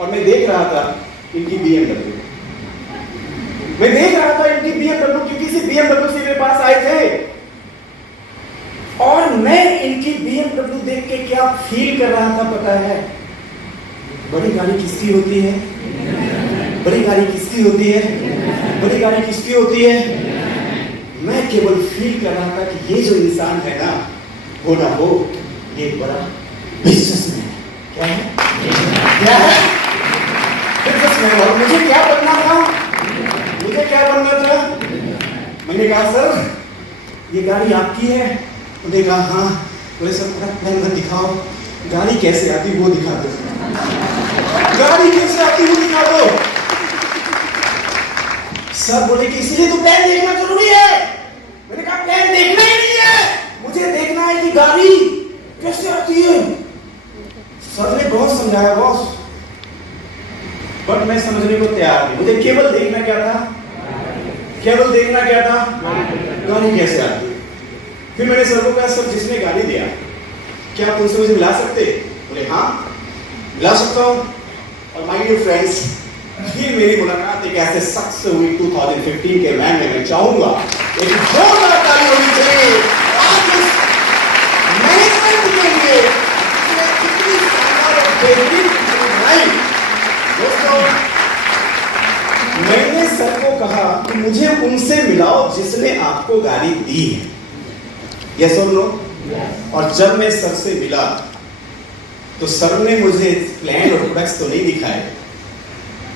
और मैं देख रहा था इनकी BMW, मैं देख रहा था इनकी BMW, क्योंकि से BMW से मेरे पास आए थे और मैं इनकी BMW देख के क्या फील कर रहा था पता है? बड़ी गाड़ी किसकी होती है? बड़ी गाड़ी किसकी होती है? बड़ी गाड़ी किसकी होती है? मैं केवल फील कर रहा था कि ये जो इंसान है ना, वो ना हो, ये बड़ा बिजनेसमैन है। क्या है? क्या है? बिजनेसमैन। और मुझे क्या बनना था? मुझे क्या बनना था? मैंने कहा सर ये गाड़ी आपकी है? उन्होंने कहा हाँ। बोले सर पूरा प्लान मत दिखाओ, गाड़ी कैसे आती वो दिखा दो, गाड़ी कैसे आती वो दिखा दो। सर बोले कि इसलिए तो प्लान देखना जरूरी है। मैंने कहा प्लान देखना ही नहीं है, मुझे देखना है कि गाड़ी कैसे आती है। सर ने बहुत समझाया बॉस, बट मैं समझने को तैयार नहीं। मुझे केवल देखना क्या था? केवल देखना क्या था? गाड़ी कैसे आती है। फिर मैंने सर को कहा सर जिसने गाड़ी दिया क्या आप उनसे मुझे मिला सकते? बोले हाँ मिला सकता हूँ। और माय डियर फ्रेंड्स, फिर मेरी मुलाकात एक ऐसे शख्स से हुई 2015 के महीने में। चाहूंगा एक जोरदार ताली होनी चाहिए आज इस मैनेजमेंट के लिए, कितनी शानदार और बेहतरीन बनाई। दोस्तों मैंने सर को कहा कि मुझे उनसे मिलाओ जिसने आपको गाड़ी दी है। यस और नो? और जब मैं सर से मिला तो सर ने मुझे प्लान और प्रोडक्ट्स तो नहीं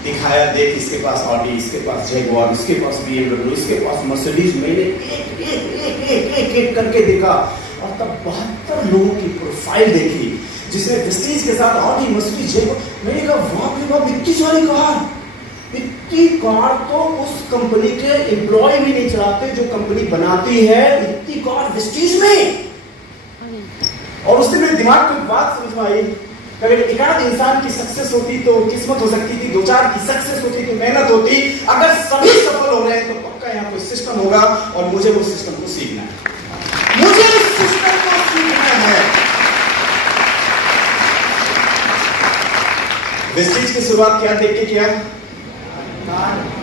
दिखाया, देख इसके पास ऑडी, इसके पास जैगुआर, इसके पास BMW, इसके पास मर्सिडीज। मैंने एक करके देखा और तब 72 लोगों की प्रोफाइल देखी जिसने प्रेस्टीज के साथ ऑडी, मर्सिडीज, जैगुआर। मैंने कहा वाह रे वाह, इतनी सारी कार, इतनी कार तो उस कंपनी के एम्प्लॉय भी नहीं चलाते जो कंपनी बनाती है। इतनी कार प्रेस्टीज में। और उससे मेरे दिमाग में बात समझ में आई, अगर एक आध इंसान की सक्सेस होती तो किस्मत हो सकती थी, दो चार की सक्सेस होती तो मेहनत होती। अगर सभी सफल हो रहे हैं तो पक्का यहाँ कोई सिस्टम होगा और मुझे वो सिस्टम को सीखना है। मुझे इस सिस्टम को सीखना है। प्रेस्टीज की शुरुआत क्या देख के किया?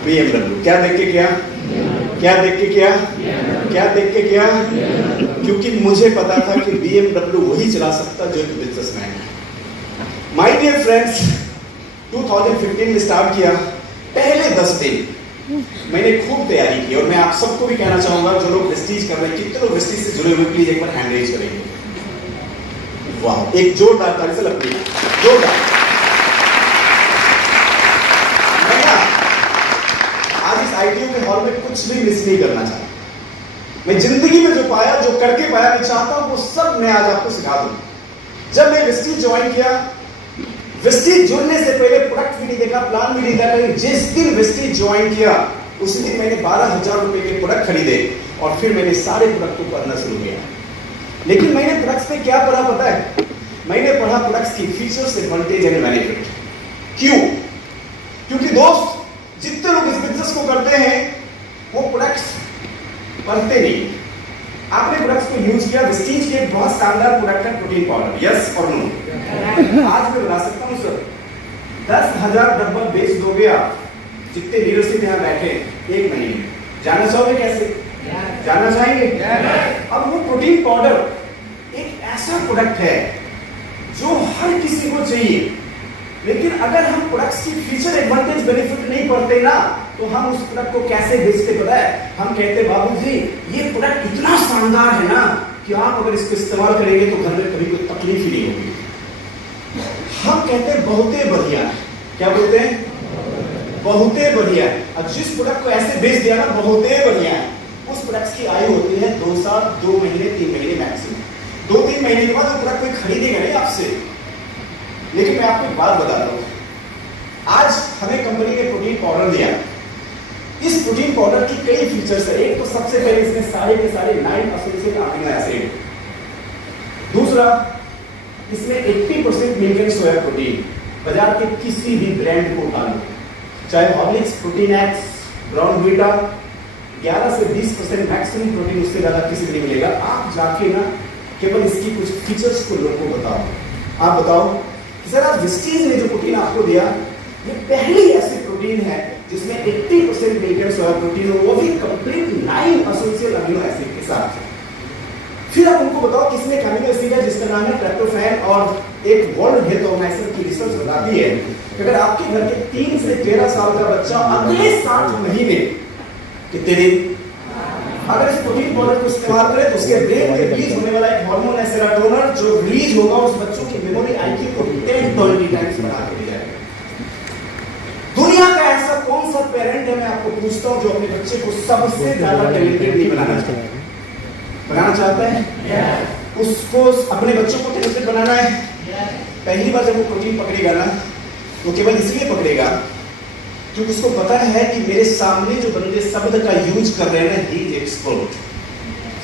BMW। क्या देख के किया? क्या देख के किया? क्या देख के किया? क्योंकि मुझे पता था कि BMW वही चला सकता जो एक बिजनेसमैन है। माय डियर फ्रेंड्स, 2015 में स्टार्ट किया। पहले 10 दिन मैंने खूब तैयारी की और मैं आप सबको भी कहना चाहूंगा जो लोग प्रेस्टीज कर रहे हैं, कितने लोग प्रेस्टीज से जुड़े हुए प्लीज एक बार हैंड रेज करेंगे। वाह, एक जोरदार ताली से लगती है, जोरदार। आज इस आईटीयू के हॉल में कुछ भी मिस नहीं करना चाहता। मैं जिंदगी में जो पाया, जो करके पाया, मैं चाहता हूं वो सब मैं आज आपको सिखा दूं। जब मैं वेस्टीज ज्वाइन किया, वेस्टीज जुड़ने से पहले प्रोडक्ट भी नहीं देखा, प्लान भी नहीं था। जिस दिन वेस्टीज ज्वाइन किया उस दिन मैंने 12,000 रुपए के प्रोडक्ट खरीदे और फिर मैंने सारे प्रोडक्ट को पढ़ना शुरू किया। लेकिन मैंने प्रोडक्ट्स पे क्या पढ़ा पता है? मैंने पढ़ा प्रोडक्ट्स की फीचर्स, एडवांटेज एंड बेनिफिट। क्यों? क्योंकि दोस्त जितने लोग इस बिजनेस को करते हैं वो प्रोडक्ट्स पढ़ते नहीं। आपने प्रोडक्ट्स को यूज किया। वेस्टीज के बहुत शानदार प्रोडक्ट है प्रोटीन पाउडर, यस और नो? आज मैं बता सकता हूं सर, 10,000 डब्बा बेच दोगे आप, जितने लीडरशिप यहाँ बैठे एक महीने में। जानना चाहोगे कैसे? जानना चाहेंगे? अब वो प्रोटीन पाउडर एक ऐसा प्रोडक्ट है जो हर किसी को चाहिए, लेकिन अगर हम प्रोडक्ट्स की फीचर, एडवांटेज, बेनिफिट नहीं पढ़ते ना तो हम उस प्रोडक्ट को कैसे बेचते पता है? हम कहते बाबूजी ये प्रोडक्ट इतना शानदार है ना कि आप अगर इसको इस्तेमाल करेंगे तो घर में कभी कोई तकलीफ ही नहीं होगी। हम कहते हैं बहुते बढ़िया है। क्या बोलते हैं? बहुते बढ़िया है। और जिस प्रोडक्ट को ऐसे बेच दिया ना बहुते बढ़िया है, उस प्रोडक्ट की आयु होती है 2 साल, 2 महीने, 3 महीने मैक्सिमम। 2-3 महीने के बाद वो प्रोडक्ट कोई खरीदेगा नहीं आपसे। लेकिन मैं आपको एक बात बता दूं, आज हमें कंपनी ने प्रोटीन पाउडर दिया। इस प्रोटीन पाउडर की कई फीचर्स है। एक तो सबसे पहले इसमें सारे के सारे 9 एसेंशियल अमीनो एसिड। दूसरा, इसमें 80% मिल्क एंड सोया प्रोटीन। बाजार के किसी भी ब्रांड को उठा लो, चाहे Horlicks, protein x, brown Vita, 11 से 20% मैक्सिमम प्रोटीन, उससे ज्यादा किसी नहीं मिलेगा। आप जाके ना केवल इसकी कुछ फीचर्स को लोगों को बताओ। आप बताओ जरा विस्टीज ने जो प्रोटीन आपको दिया, ये पहली ऐसी प्रोटीन है जिसमें 80% नेकेड सोया प्रोटीन हो, वो भी कंप्लीट 9 एसेंशियल अमीनो एसिड के साथ। फिर आप उनको बताओ किसमें अमीनो एसिड है जिसका नाम है ट्रिप्टोफैन, और एक वर्ल्ड हेल्थ ऑर्गेनाइजेशन की रिसर्च बताती है कि अगर आपके घर के 3 से 13 साल का बच्चा अगले 60 महीने कितने दिन अगर इस प्रोटीन पाउडर को इस्तेमाल करे तो उसके ब्रेन में रिलीज होने वाला एक हार्मोन है सेरोटोनिन, जो रिलीज होगा उस बच्चों की मेमोरी आईक्यू को 10-20 टाइम्स बढ़ा के दे जाएगा। दुनिया का ऐसा कौन सा पेरेंट है, मैं आपको पूछता हूं, जो अपने बच्चे को सबसे ज्यादा टैलेंटेड नहीं बनाना चाहता है? उसको अपने बच्चों को टैलेंटेड बनाना है। पहली बार जब वो प्रोटीन पकड़ेगा ना, वो केवल इसलिए पकड़ेगा क्योंकि उसको पता है कि मेरे सामने जो बंदे शब्द का यूज कर रहे हैं, ही इज एक्सपर्ट।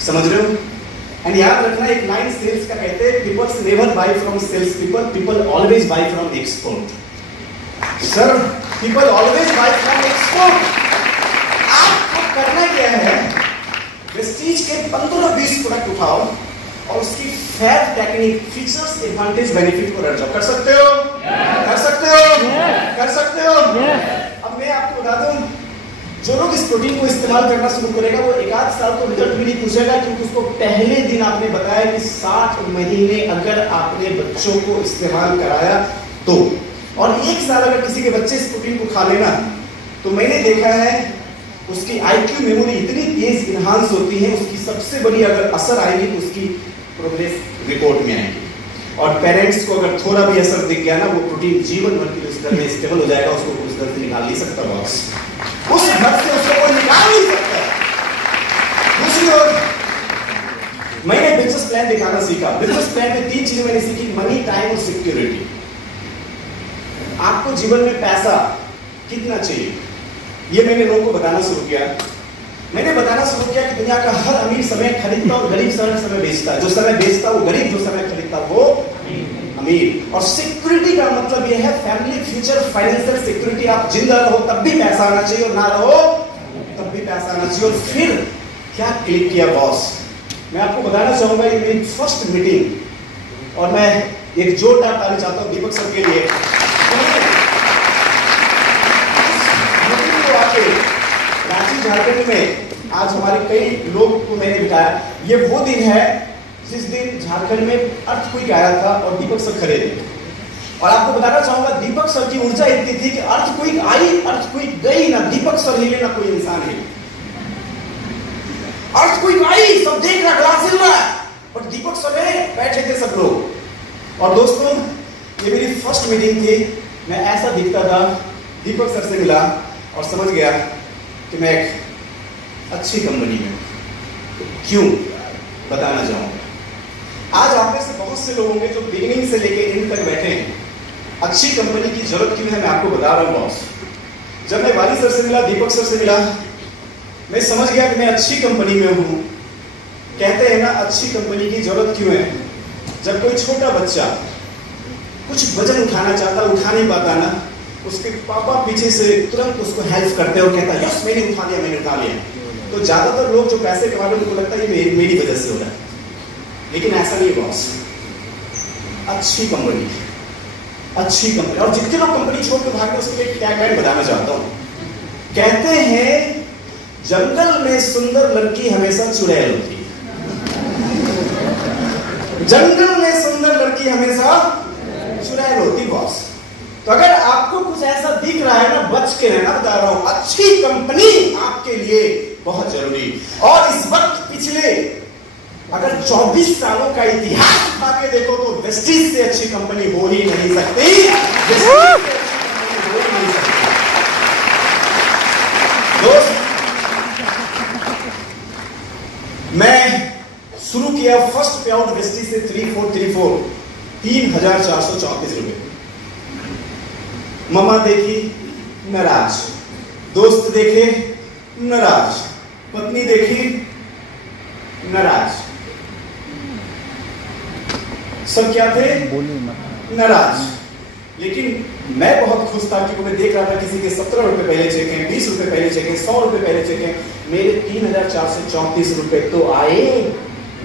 समझ रहे हो? एंड याद रखना, एक लाइन सेल्स का कहते हैं, peoples never buy from sales people, people always buy from expert. Sir, people always buy from expert. आपको करना क्या है, वेस्टीज के 15-20 प्रोडक्ट उठाओ और उसकी fat technique, features, advantage, benefit को रट जाओ। कर सकते हो? कर सकते हो? कर सकते हो? अब मैं आपको बता दूं, जो लोग इस प्रोटीन को इस्तेमाल करना शुरू करेगा वो 1-8 साल तो रिजल्ट भी नहीं पूछेगा, क्योंकि उसको पहले दिन आपने बताया कि 60 महीने अगर आपने बच्चों को इस्तेमाल कराया तो, और 1 साल अगर किसी के बच्चे इस प्रोटीन को खा लेना, तो मैंने देखा है उसकी आईक्यू मेमोरी इतनी तेज इनहांस होती है, उसकी सबसे बड़ी अगर असर आएगी तो उसकी प्रोग्रेस रिपोर्ट में आएगी। और पेरेंट्स को अगर थोड़ा भी असर दिख गया ना, वो प्रोटीन जीवन भर के लिए उस घर में स्टेबल हो जाएगा, उसको उस घर से निकाल नहीं सकता बॉस, उस घर से उसको कोई निकाल नहीं सकता। दूसरी ओर, मैंने बिजनेस प्लान दिखाना सीखा। बिजनेस प्लान में 3 चीजें मैंने सीखी, मनी, टाइम और सिक्योरिटी। आपको जीवन में पैसा कितना चाहिए, ये मैंने लोगों को बताना शुरू किया। मैंने बताना शुरू किया कि दुनिया का हर अमीर समय खरीदता और गरीब समय बेचता है। जो समय बेचता वो गरीब, जो समय खरीदता वो अमीर। और सिक्योरिटी का मतलब यह है फैमिली, फ्यूचर, फाइनेंशियल सिक्योरिटी। आप जिंदा रहो तब भी पैसा आना चाहिए, और ना रहो तब भी पैसा आना चाहिए। और फिर क्या क्लिक किया बॉस, मैं आपको बताना चाहूंगा, ये मेरी फर्स्ट मीटिंग, और मैं एक जोरदार ताली चाहता हूं दीपक सर के लिए। रांची झारखंड में आज हमारे कई लोग को मैंने बिठाया। ये वो दिन है जिस दिन झारखंड में अर्थक्वेक आया था और दीपक सर खड़े थे। और आपको बताना चाहूंगा, दीपक सर की ऊर्जा इतनी थी कि अर्थक्वेक आई, अर्थक्वेक गई, ना दीपक सर हिले ना कोई इंसान हिले। अर्थक्वेक आई, सब देख रहा, ग्लास हिल रहा है, बट दीपक सर बैठे थे सब लोग। और दोस्तों, ये मेरी फर्स्ट मीटिंग थी। मैं ऐसा दिखता था, दीपक सर से मिला और समझ गया कि मैं एक अच्छी कंपनी में। क्यों, बताना चाहूंगा। आज आप में से बहुत से लोग होंगे जो बिगिनिंग से लेके एंड तक बैठे हैं। अच्छी कंपनी की जरूरत क्यों है, मैं आपको बता रहा हूं बॉस। जब मैं वाली सर से मिला, दीपक सर से मिला, मैं समझ गया कि मैं अच्छी कंपनी में हूं। कहते हैं ना, अच्छी कंपनी की जरूरत क्यों है। जब कोई छोटा बच्चा कुछ वजन उठाना चाहता, उठा नहीं पाता ना, उसके पापा पीछे से तुरंत उसको हेल्प करते हैं और कहता है यस मैंने उठा लिया, मैंने उठा लिया। तो ज्यादातर लोग जो पैसे कमा रहे हैं उनको लगता है ये मेरी वजह से हो रहा है, लेकिन ऐसा नहीं बॉस। अच्छी कंपनी, अच्छी कंपनी, और जितने लोग कंपनी छोड़ के भागते हैं उसके लिए टैगलाइन बताना चाहता हूं। कहते हैं जंगल में सुंदर लड़की हमेशा चुड़ैल होती है, जंगल में सुंदर लड़की हमेशा चुड़ैल होती बॉस। तो अगर आपको कुछ ऐसा दिख रहा है ना, बच के रहना, बता रहा हूं, अच्छी कंपनी आपके लिए बहुत जरूरी। और इस वक्त पिछले अगर 24 सालों का इतिहास उठा के देखो तो वेस्टीज से अच्छी कंपनी हो ही नहीं सकती, दोस्त। मैं शुरू किया फर्स्ट पे आउट वेस्टीज से 3,434 रुपए। ममा देखी नाराज, दोस्त देखे नाराज, पत्नी देखी नाराज, सब क्या थे, नाराज। लेकिन मैं बहुत खुश था क्योंकि मैं देख रहा था किसी के 17 रुपए पहले चेक हैं, 20 रुपए पहले चेक हैं, 100 रुपए पहले चेक हैं, मेरे 3,434 रुपए तो आए।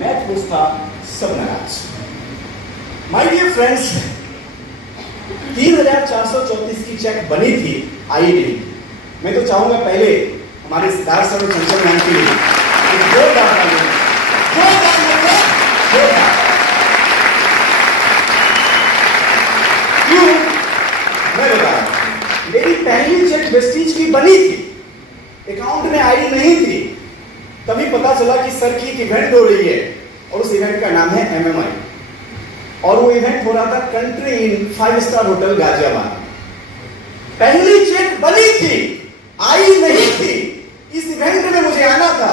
मैं खुश था, सब नाराज। माय डियर फ्रेंड्स, 3,434 की चेक बनी थी, आई नहीं। मैं तो चाहूंगा पहले हमारे सिद्धार्थ सर और चंचल मैम के लिए क्यों मैं बता रहा हूं। मेरी पहली चेक वेस्टीज की बनी थी, अकाउंट में आई नहीं थी। तभी पता चला कि सर की एक इवेंट हो रही है और उस इवेंट का नाम है MMI, और वो इवेंट हो रहा था country in 5 star hotel Ghaziabad. पहली चेक बनी थी, आई नहीं थी। इस इवेंट में मुझे आना था,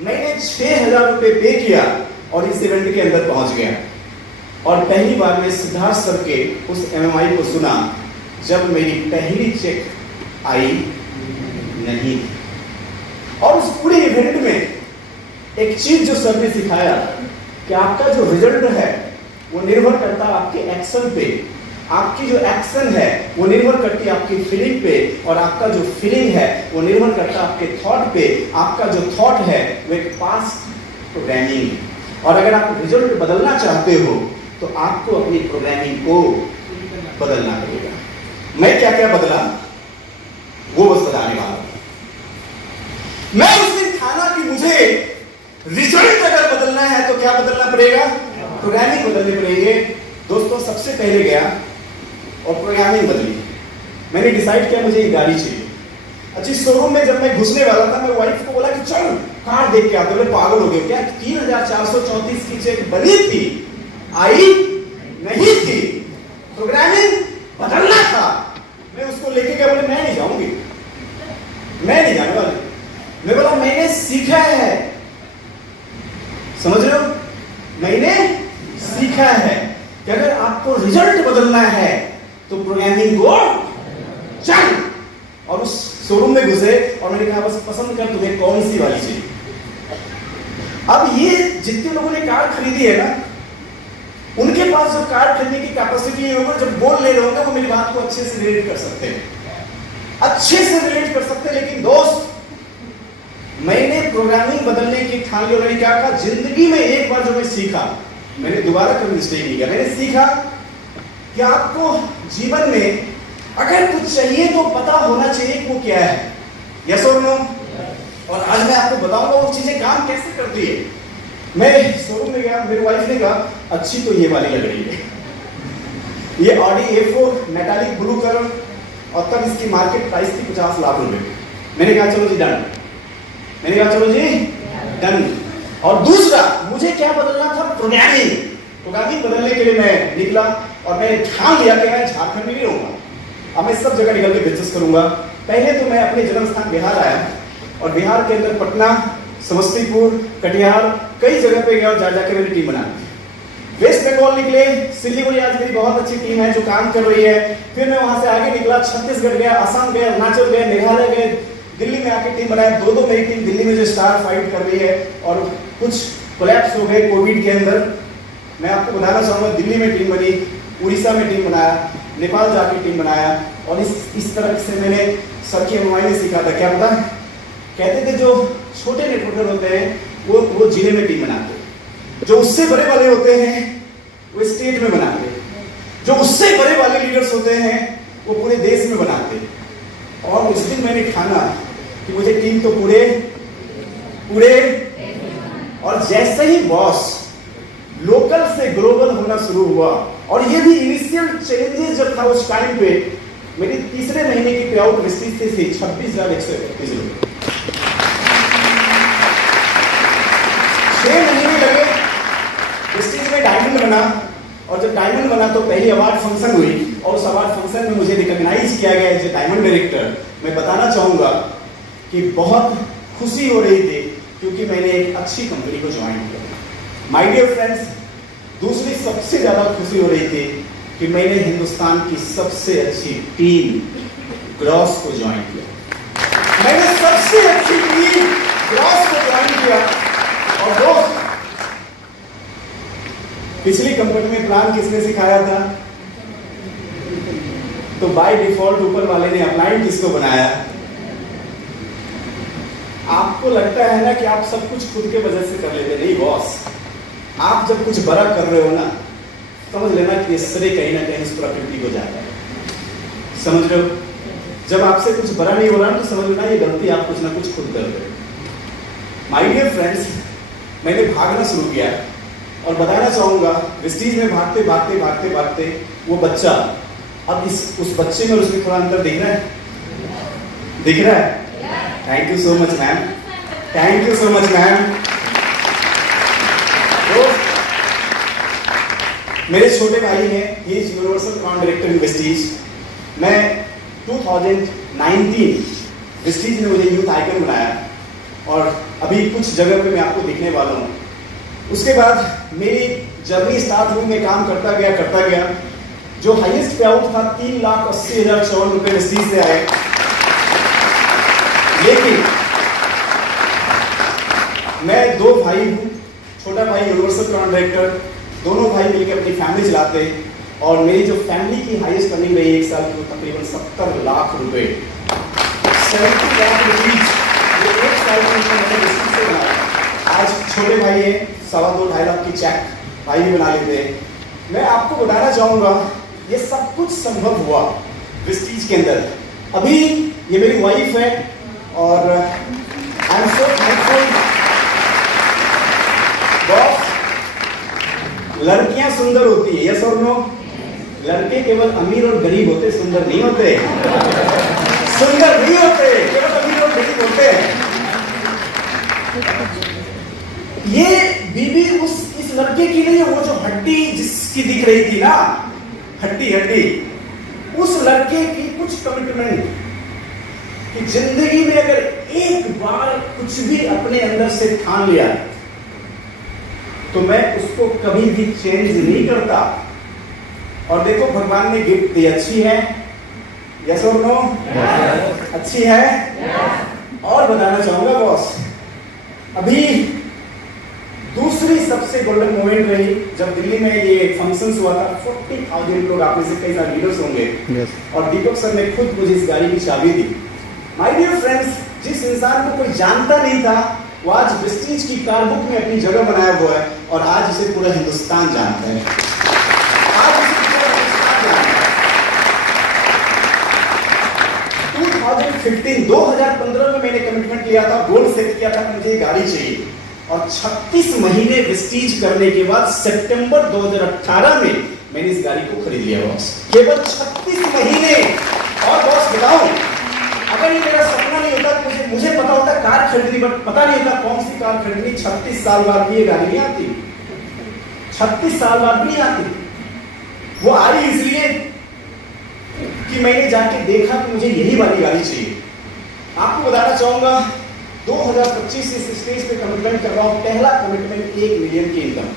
मैंने 6,000 रुपए पे किया और इस इवेंट के अंदर पहुंच गया। और पहली बार मैं सिद्धार्थ सर के उस MMI को सुना जब मेरी पहली चेक आई नहीं। और उस पूरे इवेंट में एक चीज जो सर ने सिखाया कि आपका जो रिजल्ट है वो निर्भर करता है आपके एक्शन पे। आपकी जो एक्शन है वो निर्भर करती है आपकी फीलिंग पे, और आपका जो फीलिंग है वो निर्भर करता है आपके थॉट पे। आपका जो थॉट है वो एक पास्ट प्रोग्रामिंग है, और अगर आप रिजल्ट बदलना चाहते हो तो आपको अपनी प्रोग्रामिंग को बदलना पड़ेगा। मैं क्या क्या बदला वो बस बताने वाला हूं। मैं उस दिन ठाना कि मुझे रिजल्ट अगर बदलना है तो क्या बदलना पड़ेगा, प्रोग्रामिंग बदलनी पड़ेगी। दोस्तों सबसे पहले गया और प्रोग्रामिंग बदली। मैंने डिसाइड किया मुझे एक गाड़ी चाहिए। अच्छी शोरूम में जब मैं घुसने वाला था, मैं वाइफ को बोला कि चल कार देख के आते। बोले पागल हो गए क्या, 3,434 की चेक बनी थी, आई नहीं थी, प्रोग्रामिंग बदलना था। मैं उसको लेके गया, बोले मैं नहीं जाऊंगी, मैं नहीं जाने वाली। मैं बोला मैंने सीखा है, समझ रहे हो, मैंने सीखा है कि अगर आपको रिजल्ट बदलना है तो प्रोग्रामिंग को चल। और उस शोरूम में घुसे और मैंने कहा बस पसंद कर तुम्हें कौन सी वाली चाहिए। अब ये जितने लोगों ने कार खरीदी है ना, उनके पास जो कार खरीदने की कैपेसिटी है, वो जब बोल ले रहे होंगे वो मेरी बात को अच्छे से रिलेट कर सकते हैं, अच्छे से रिलेट कर सकते हैं। लेकिन दोस्त, मैंने प्रोग्रामिंग बदलने की ठान ली और मैंने क्या कहा, जिंदगी में एक बार जो मैं सीखा, मैंने दोबारा कभी मिस्टेक नहीं किया। मैंने सीखा कि आपको जीवन में अगर कुछ चाहिए तो पता होना चाहिए कि वो क्या है, यस और नो। और आज मैं आपको बताऊंगा वो चीजें काम कैसे करती है। मैं शोरूम में गया, मेरी वाइफ ने कहा अच्छी तो ये वाली लग रही है, ये Audi A4 metallic blue colour, और तब इसकी मार्केट प्राइस थी 50 लाख रुपए। मैंने कहा चलो जी डन, मैंने कहा चलो जी डन। और दूसरा मुझे क्या बदलना था, प्रोग्रामिंग। प्रोग्रामिंग बदलने के लिए मैं निकला और मैं ठान लिया कि मैं झारखंड में नहीं रहूंगा, अब मैं सब जगह निकल के बिजनेस करूंगा। पहले तो मैं अपने जन्म स्थान बिहार आया, और बिहार के अंदर पटना, समस्तीपुर, कटिहार, कई जगह पे गया और जा जाके मैंने टीम बना दी। वेस्ट बंगाल निकले, सिलीगुड़ी आज मेरी बहुत अच्छी टीम है जो काम कर रही है। फिर मैं वहां से आगे निकला, छत्तीसगढ़ गया, असम गया, अरुणाचल गया, मेघालय गए, दिल्ली में आके टीम बनाया। दो मेरी टीम दिल्ली में जो स्टार फाइट कर रही है, और कुछ कोलैप्स हो गए कोविड के अंदर। मैं आपको बताना चाहूंगा, दिल्ली में टीम बनी, उड़ीसा में टीम बनाया, नेपाल जाके टीम बनाया। और इस तरह से मैंने सर की MMI में सीखा था। क्या पता कहते थे जो छोटे नेटवर्कर होते हैं वो जिले में टीम बनाते हैं, जो उससे बड़े वाले होते हैं वो स्टेट में बनाते हैं, जो उससे बड़े वाले लीडर्स होते हैं वो पूरे देश में बनाते हैं। और उस दिन मैंने ठाना कि मुझे टीम तो पूरे और जैसे ही बॉस लोकल से ग्लोबल होना शुरू हुआ, और ये भी इनिशियल चैलेंजेस जब था उस टाइम पे, मेरी तीसरे महीने की पे आउट वेस्टीज से 26,131 रुपए। 6 महीने लगे, वेस्टीज में डायमंड बना, और जब डायमंड बना तो पहली अवार्ड फंक्शन हुई, और उस अवार्ड फंक्शन में मुझे रिकॉग्नाइज किया गया एज ए डायमंड डायरेक्टर। मैं बताना चाहूंगा कि बहुत खुशी हो रही थी क्योंकि मैंने एक अच्छी कंपनी को ज्वाइन किया। माय डियर फ्रेंड्स, दूसरी सबसे ज्यादा खुशी हो रही थी कि मैंने हिंदुस्तान की सबसे अच्छी टीम ग्रॉस को ज्वाइन किया। मैंने सबसे अच्छी टीम ग्रॉस को ज्वाइन किया। और दोस्त, पिछली कंपनी में प्लान किसने सिखाया था? तो बाय डिफॉल्ट ऊपर वाले ने अपलाइन किसको बनाया? आपको लगता है ना कि आप सब कुछ खुद के वजह से कर लेते, नहीं बॉस। आप जब कुछ बड़ा कर रहे हो ना, समझ लेना कि श्रेय कहीं ना कहीं उस प्रकृति को जाता है। समझ रहे हो? जब आपसे कुछ बड़ा नहीं हो रहा तो समझ लेना ये गलती आप कुछ ना कुछ खुद कर रहे हो। माय डियर फ्रेंड्स, मैंने भागना शुरू किया और बताना चाहूंगा वेस्टीज में भागते भागते भागते भागते वो बच्चा, अब उस बच्चे में उसमें थोड़ा अंतर दिख रहा है? दिख रहा है? Thank you so much ma'am, thank you so much ma'am. मेरे छोटे भाई हैं, he is universal crown director in Vestige. मैं 2019 वेस्टीज ने मुझे यूथ आइकन बनाया और अभी कुछ जगह पे मैं आपको दिखने वाला हूँ। उसके बाद मेरी जर्नी स्टार्ट हुई, मैं काम करता गया। जो हाईएस्ट पे आउट था 3,80,054 रुपए वेस्टीज से आए। लेकिन मैं 2 भाई हूँ, छोटा भाई यूनिवर्सल क्राउन डायरेक्टर, दोनों भाई मिलकर अपनी फैमिली चलाते हैं और मेरी जो फैमिली की हाईएस्ट अर्निंग रही एक साल की वो तकरीबन 70 लाख रुपए, 70 लाख रुपीज एक साल में मैंने वेस्टीज से बनाया। आज छोटे भाई है, 2.25 लाख की चेक भाई भी बना लेते हैं। मैं आपको बताना चाहूंगा ये सब कुछ संभव हुआ वेस्टीज के अंदर। अभी ये मेरी वाइफ है और I am so thankful. Boss, लड़कियां सुंदर होती है, यस और नो? लड़के केवल अमीर और गरीब होते, सुंदर नहीं होते। सुंदर नहीं होते, केवल अमीर और गरीब होते हैं। ये बीबी इस लड़के की नहीं है, वो जो हड्डी जिसकी दिख रही थी ना, हड्डी, उस लड़के की कुछ कमिटमेंट कि जिंदगी में अगर एक बार कुछ भी अपने अंदर से ठान लिया तो मैं उसको कभी भी चेंज नहीं करता। और देखो भगवान ने गिफ्ट दी, अच्छी है, यस और नो? अच्छी है। और बताना चाहूंगा बॉस, अभी दूसरी सबसे गोल्डन मोमेंट रही जब दिल्ली में ये फंक्शन हुआ था। 40,000 लोग, आप में से कई सारे लीडर्स होंगे, और दीपक सर ने खुद मुझे इस गाड़ी की चाबी दी। माय डियर फ्रेंड्स, जिस इंसान को कोई जानता नहीं था वो आज वेस्टीज की कार बुक में अपनी जगह बनाया हुआ है और आज इसे पूरा हिंदुस्तान जानता है। आज इसे पूरा हिंदुस्तान जानता है। 2015 में मैंने कमिटमेंट लिया था, गोल सेट किया था कि मुझे ये गाड़ी चाहिए और 36 महीने वेस्टीज करने के बाद सितंबर 2018 में मैंने इस गाड़ी को खरीद लिया बॉस। केवल 36 महीने। और बॉस बताऊं, अगर ये मेरा सपना नहीं होता तो मुझे पता होता कार खरीदनी, बट पता नहीं होता कौन सी कार खरीदनी। 36 साल बाद भी ये गाड़ी नहीं आती, 36 साल बाद भी नहीं आती। वो आई इसलिए कि मैंने जाके देखा कि मुझे यही वाली गाड़ी चाहिए। आपको बताना चाहूंगा 2025 इस स्टेज पे कमिटमेंट कर रहा हूं। पहला कमिटमेंट 1 मिलियन की इनकम,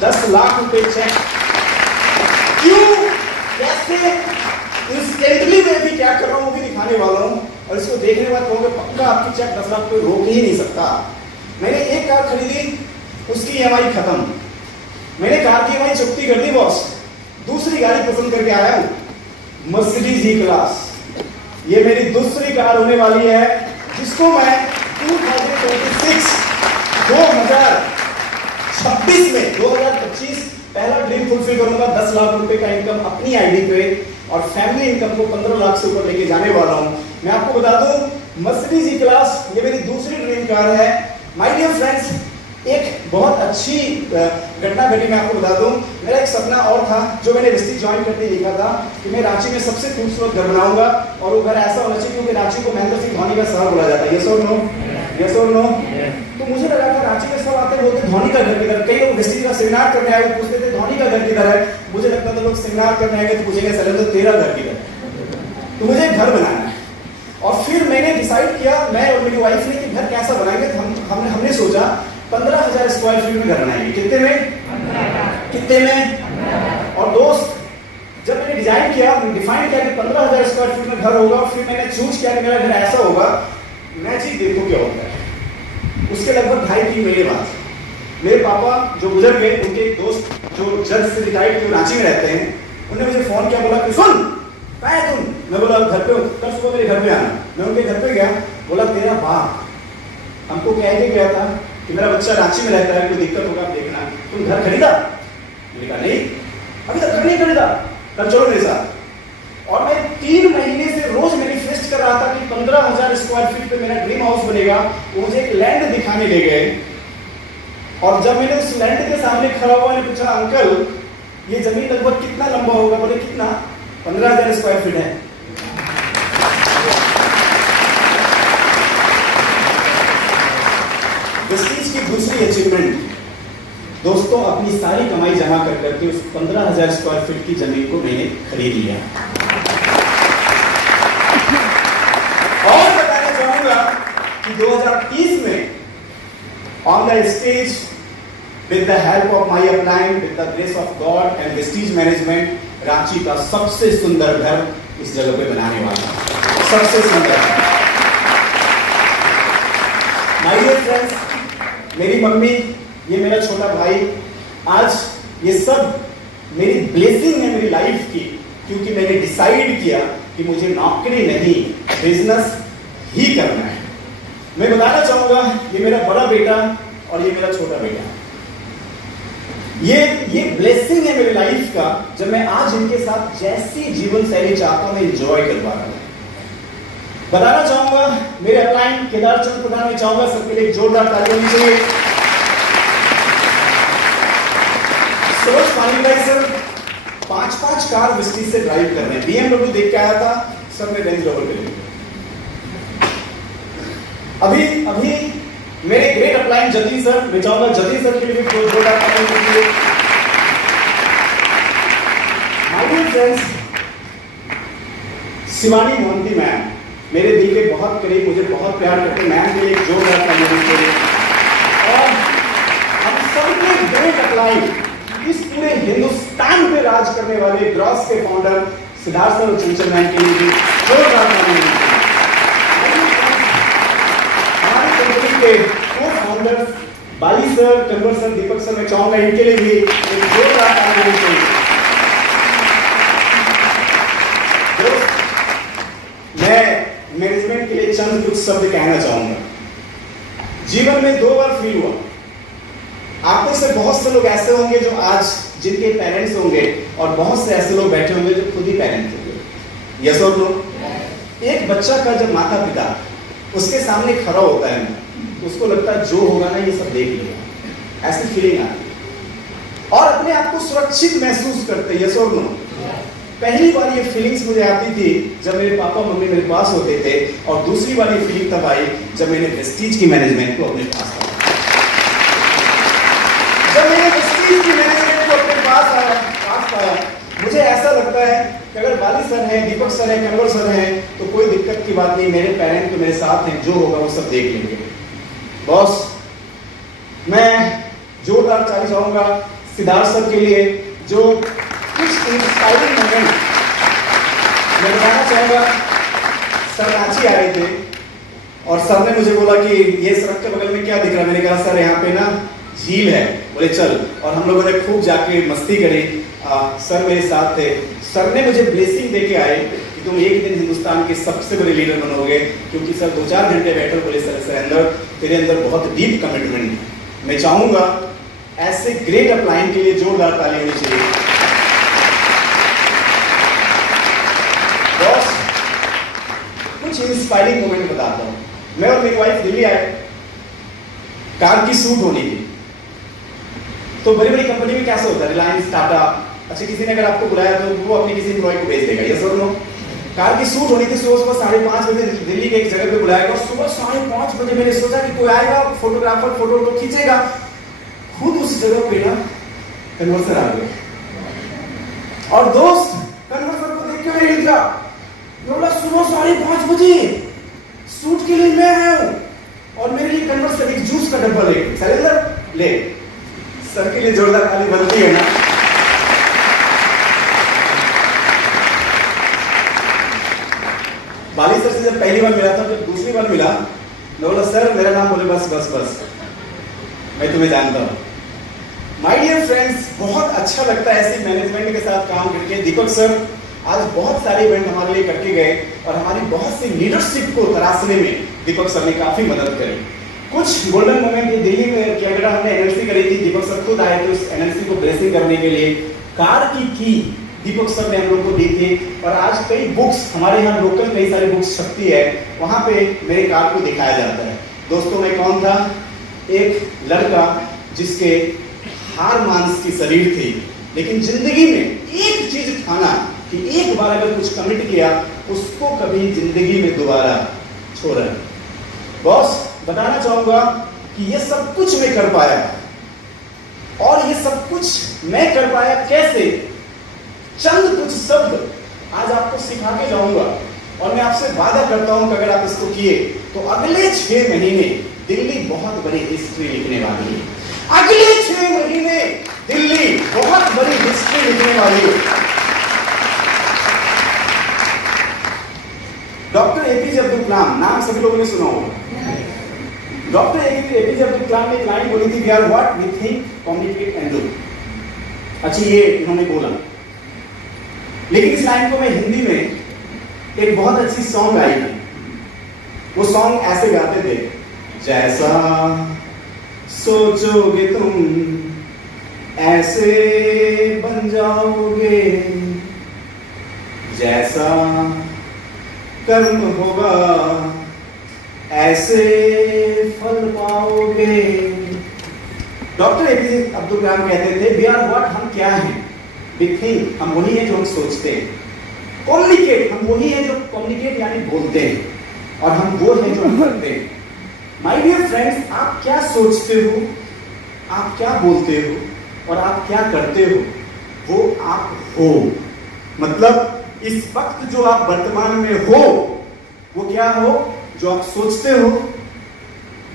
10 लाख रुपए चेक। क्यों, कैसे, इंस्टेंटली मैं भी क्या कर रहा हूं वो भी दिखाने वाला हूं। और इसको देखने के बाद कहूंगा पक्का आपकी चेक 10 लाख कोई रोक ही नहीं सकता। मैंने एक कार खरीदी, उसकी EMI खत्म, मैंने कार की EMI चुकती कर दी बॉस। दूसरी गाड़ी पसंद करके आया हूं, मर्सिडीज E-क्लास। ये मेरी दूसरी कार होने वाली है जिसको मैं 2026 में 2025 पहला ड्रीम फुलफिल करूंगा। 10 लाख रुपए का इनकम अपनी आईडी पे और फैमिली इनकम को 15 लाख से ऊपर लेके जाने वाला हूं। मैं आपको बता दूं मर्सिडीज E-क्लास ये मेरी दूसरी ड्रीम कार है। माय डियर फ्रेंड्स, एक बहुत अच्छी घटना घटी, मैं आपको बता दूं। मेरा एक सपना और था जो मैंने वेस्टीज ज्वाइन करते लिखा था कि मैं रांची में सबसे खूबसूरत घर बनाऊंगा और वो घर ऐसा होना चाहिए क्योंकि रांची को महेंद्र सिंह धोनी का शहर बोला जाता है। यस और नो? यस और नो? तो मुझे लगा था रांची में सब आते बोलते धोनी का घर किधर। कई लोग वेस्टीज का सेमिनार करने आए, पूछते थे धोनी का घर किधर है। मुझे लगता था लोग सेमिनार करने आएंगे तो पूछेंगे सैलेंडर तेरा घर किधर। तो मुझे घर बनाना है और फिर मैंने डिसाइड किया, मैं और मेरी वाइफ ने, कि घर कैसा बनाएंगे। तो हमने सोचा 15,000 स्क्वायर फीट में घर बनाएंगे। कितने में? कितने में? और दोस्त, जब मैंने डिजाइन किया, डिफाइन किया कि 15,000 स्क्वायर फीट में घर होगा, फिर मैंने चूज किया कि मेरा घर ऐसा होगा। मैजिक देखो क्या होता है। उसके लगभग 2.5-3 महीने बाद मेरे पापा जो गुजर गए, उनके एक दोस्त जो जज से रिटायर्ड थे, रांची में रहते हैं, उन्होंने मुझे फोन किया, बोला कि सुन कहाँ है तुम? मैं बोला घर पे हूँ, कल सुबह मेरे घर पे आना। मैं उनके घर पे गया, बोला तेरा बाप हमको कह के गया था कि मेरा बच्चा रांची में रहता है, कोई दिक्कत होगा देखना। तुम घर खरीदा? मैंने कहा नहीं, अभी तक घर नहीं खरीदा, कल चलो मेरे साथ। और मैं 3 महीने से रोज मैनिफेस्ट कर रहा था कि 15,000 स्क्वायर फीट पे मेरा ड्रीम हाउस बनेगा। वो मुझे एक लैंड दिखाने ले गए और जब मैंने उस लैंड के सामने खड़ा हुआ, मैंने पूछा अंकल ये जमीन लगभग कितना लंबा होगा? बोले कितना? 15,000 स्क्वायर फीट है। वेस्टीज की दूसरी अचीवमेंट दोस्तों, अपनी सारी कमाई जमा कर करके उस 15,000 स्क्वायर फीट की जमीन को मैंने खरीद लिया। और बताना चाहूंगा कि 2030 में on the stage with the help of my upline, with the grace of God and Vestige management, Ranchi का सबसे सुंदर घर इस जगह पे बनाने वाला, सबसे सुंदर। माय डियर फ्रेंड्स, मेरी मम्मी, ये मेरा छोटा भाई, आज ये सब मेरी ब्लेसिंग है मेरी लाइफ की, क्योंकि मैंने डिसाइड किया कि मुझे नौकरी नहीं, बिजनेस ही करना है। मैं बताना चाहूंगा, ये मेरा बड़ा बेटा और ये मेरा छोटा बेटा, ये ब्लेसिंग है मेरी लाइफ का, जब मैं आज इनके साथ जैसी जीवन शैली चाहता हूं मैं एंजॉय कर पा रहा हूं। बताना चाहूंगा मेरे अपलाइन केदार चंद प्रधान, मैं चाहूंगा सबके लिए जोरदार ताली होनी चाहिए। सोच पानी सर 5-5 कार वेस्टीज से ड्राइव कर रहे हैं। BMW देख के आया था सर, मैं रेंज रोवर ले लूंगा। अभी मेरे ग्रेट अपलाइन जतिन सर, मैं चाहूंगा जतिन सर के लिए भी जोरदार ताली होनी चाहिए। My dear friends, Shivani Mohanty ma'am मेरे दिल के बहुत करीब, मुझे बहुत प्यार करते, मैम के लिए जोरदार ताली होनी चाहिए। और हम सबके ग्रेट अपलाइन, इस पूरे हिंदुस्तान पे राज करने वाले ग्रॉस के फाउंडर सिद्धार्थ सर और चंचल मैम के लिए भी जोरदार ताली होनी चाहिए। हमारी कंपनी के को फाउंडर बाली सर, कंवर सर, दीपक सर, मैं चाहूंगा इनके लिए भी जोरदार ताली होनी चाहिए। मैं मैनेजमेंट के लिए चंद कुछ शब्द कहना चाहूंगा। जीवन में 2 बार फील हुआ, आप में से बहुत से लोग ऐसे होंगे जो आज जिनके पेरेंट्स होंगे, और बहुत से ऐसे लोग बैठे होंगे जो खुद ही पेरेंट्स होंगे। यस और नो? एक बच्चा का जब माता पिता उसके सामने खड़ा होता है तो उसको लगता है जो होगा ना ये सब देख लेगा, ऐसी फीलिंग आती है और अपने आप को सुरक्षित महसूस करते। यस और नो? पहली बार ये फीलिंग्स मुझे आती थी जब मेरे पापा मम्मी मेरे पास होते थे, और दूसरी बार ये फीलिंग तब आई जब मैंने वेस्टीज की मैनेजमेंट को अपने पास पाया। जब मैंने वेस्टीज की मैनेजमेंट को अपने पास पाया, मुझे ऐसा लगता है कि अगर बाली सर है, दीपक सर है, कंवर सर है, तो कोई दिक्कत की बात नहीं, मेरे पेरेंट तो मेरे साथ हैं, जो होगा वो सब देख लेंगे। बॉस, मैं जोरदार ताली चाहूंगा सिद्धार्थ सर के लिए, जो कुछ इंस्पायरिंग मोमेंट मैं बताना चाहूंगा। सर रांची आए थे और सर ने मुझे बोला कि ये सड़क के बगल में क्या दिख रहा है? मैंने कहा सर यहाँ पे ना झील है। बोले चल, और हम लोगों ने खूब जाके मस्ती करी। सर मेरे साथ थे। सर ने मुझे ब्लेसिंग देके आए कि तुम एक दिन हिंदुस्तान के सबसे बड़े लीडर बनोगे, क्योंकि सर 2-4 घंटे बैठे। बोले सर अंदर तेरे अंदर बहुत डीप कमिटमेंट है। मैं चाहूंगा ऐसे ग्रेट अपलाइन के लिए जोरदार ताली होनी चाहिए। बॉस, कुछ इंस्पायरिंग मोमेंट बताता हूं। मैं और मेरी वाइफ दिल्ली आए, कार की शूट होनी थी। तो बड़ी बड़ी कंपनी में कैसे होता है, रिलायंस, टाटा, अच्छा किसी ने अगर आपको बुलाया तो वो अपने किसी एम्प्लॉय को भेज देगा। ये सब लोग, कार की शूट होनी थी सुबह 5:30 बजे दिल्ली के एक जगह पे बुलाएगा। और सुबह 5:30 बजे मैंने सोचा कि कोई आएगा, फोटोग्राफर फोटो तो खींचेगा। खुद उस जगह पे ना कन्वर्सर आ गए, और दोस्त कन्वर्सर को देख के हिल गया। बोला सुबह 5:30 बजे शूट के लिए मैं आया हूं, और मेरे लिए कन्वर्सर एक जूस का डब्बा ले। सर ले, सर के लिए जोरदार ताली बनती है ना। बाली सर से जब पहली बार मिला था, जब दूसरी बार मिला, मैं बोला सर मेरा नाम। बोले बस बस बस मैं तुम्हें जानता हूं। माय डियर फ्रेंड्स, बहुत अच्छा लगता है ऐसी मैनेजमेंट के साथ काम करके। दीपक सर आज बहुत सारे इवेंट हमारे लिए करके गए, और हमारी बहुत सी लीडरशिप को तराशने में दीपक सर ने काफी मदद करी। कुछ गोल्डन मोमेंट दिल्ली में कैनेडा हमने एनएलसी करी थी। दीपक सर खुद आए थे उस एनएलसी को ब्लेसिंग करने के लिए। कार की दीपक सर ने हम लोग को दी थी। और आज कई बुक्स हमारे यहाँ लोकल कई सारी बुक्स छपती है, वहां पे मेरे कार को दिखाया जाता है। दोस्तों मैं कौन था? एक लड़का जिसके हार मांस की शरीर थी, लेकिन जिंदगी में एक चीज था ना कि एक बार अगर कुछ कमिट किया उसको कभी जिंदगी में दोबारा छोड़ा। बॉस बताना चाहूंगा कि ये सब कुछ मैं कर पाया, और ये सब कुछ मैं कर पाया कैसे? चंद कुछ शब्द आज आपको सिखा के जाऊंगा, और मैं आपसे वादा करता हूं कि अगर आप इसको किए तो अगले 6 महीने दिल्ली बहुत बड़ी हिस्ट्री लिखने वाली है। अगले 6 महीने दिल्ली बहुत बड़ी हिस्ट्री लिखने वाली है। डॉक्टर एपीजे अब्दुल कलाम, नाम सभी लोगों ने सुना होगा। डॉक्टर एपीजे अब्दुल कलाम ने एक लाइन बोली थी, we are what we think, communicate and do. अच्छा, ये इन्होंने बोला, लेकिन इस लाइन को मैं हिंदी में एक बहुत अच्छी सॉन्ग आई थी। वो सॉन्ग ऐसे गाते थे, जैसा सोचोगे तुम ऐसे बन जाओगे, जैसा कर्म होगा ऐसे फल पाओगे। डॉक्टर एपीजे अब्दुल कलाम कहते थे, वी आर व्हाट, हम क्या हैं? वी थिंक, हम वही हैं जो हम सोचते हैं। कम्युनिकेट, हम वही हैं जो कम्युनिकेट यानी बोलते हैं, और हम वो हैं जो हम करते हैं। माय डियर फ्रेंड्स, आप क्या सोचते हो, आप क्या बोलते हो, और आप क्या करते हो, वो आप हो। मतलब इस वक्त जो आप वर्तमान में हो वो क्या हो? जो आप सोचते हो,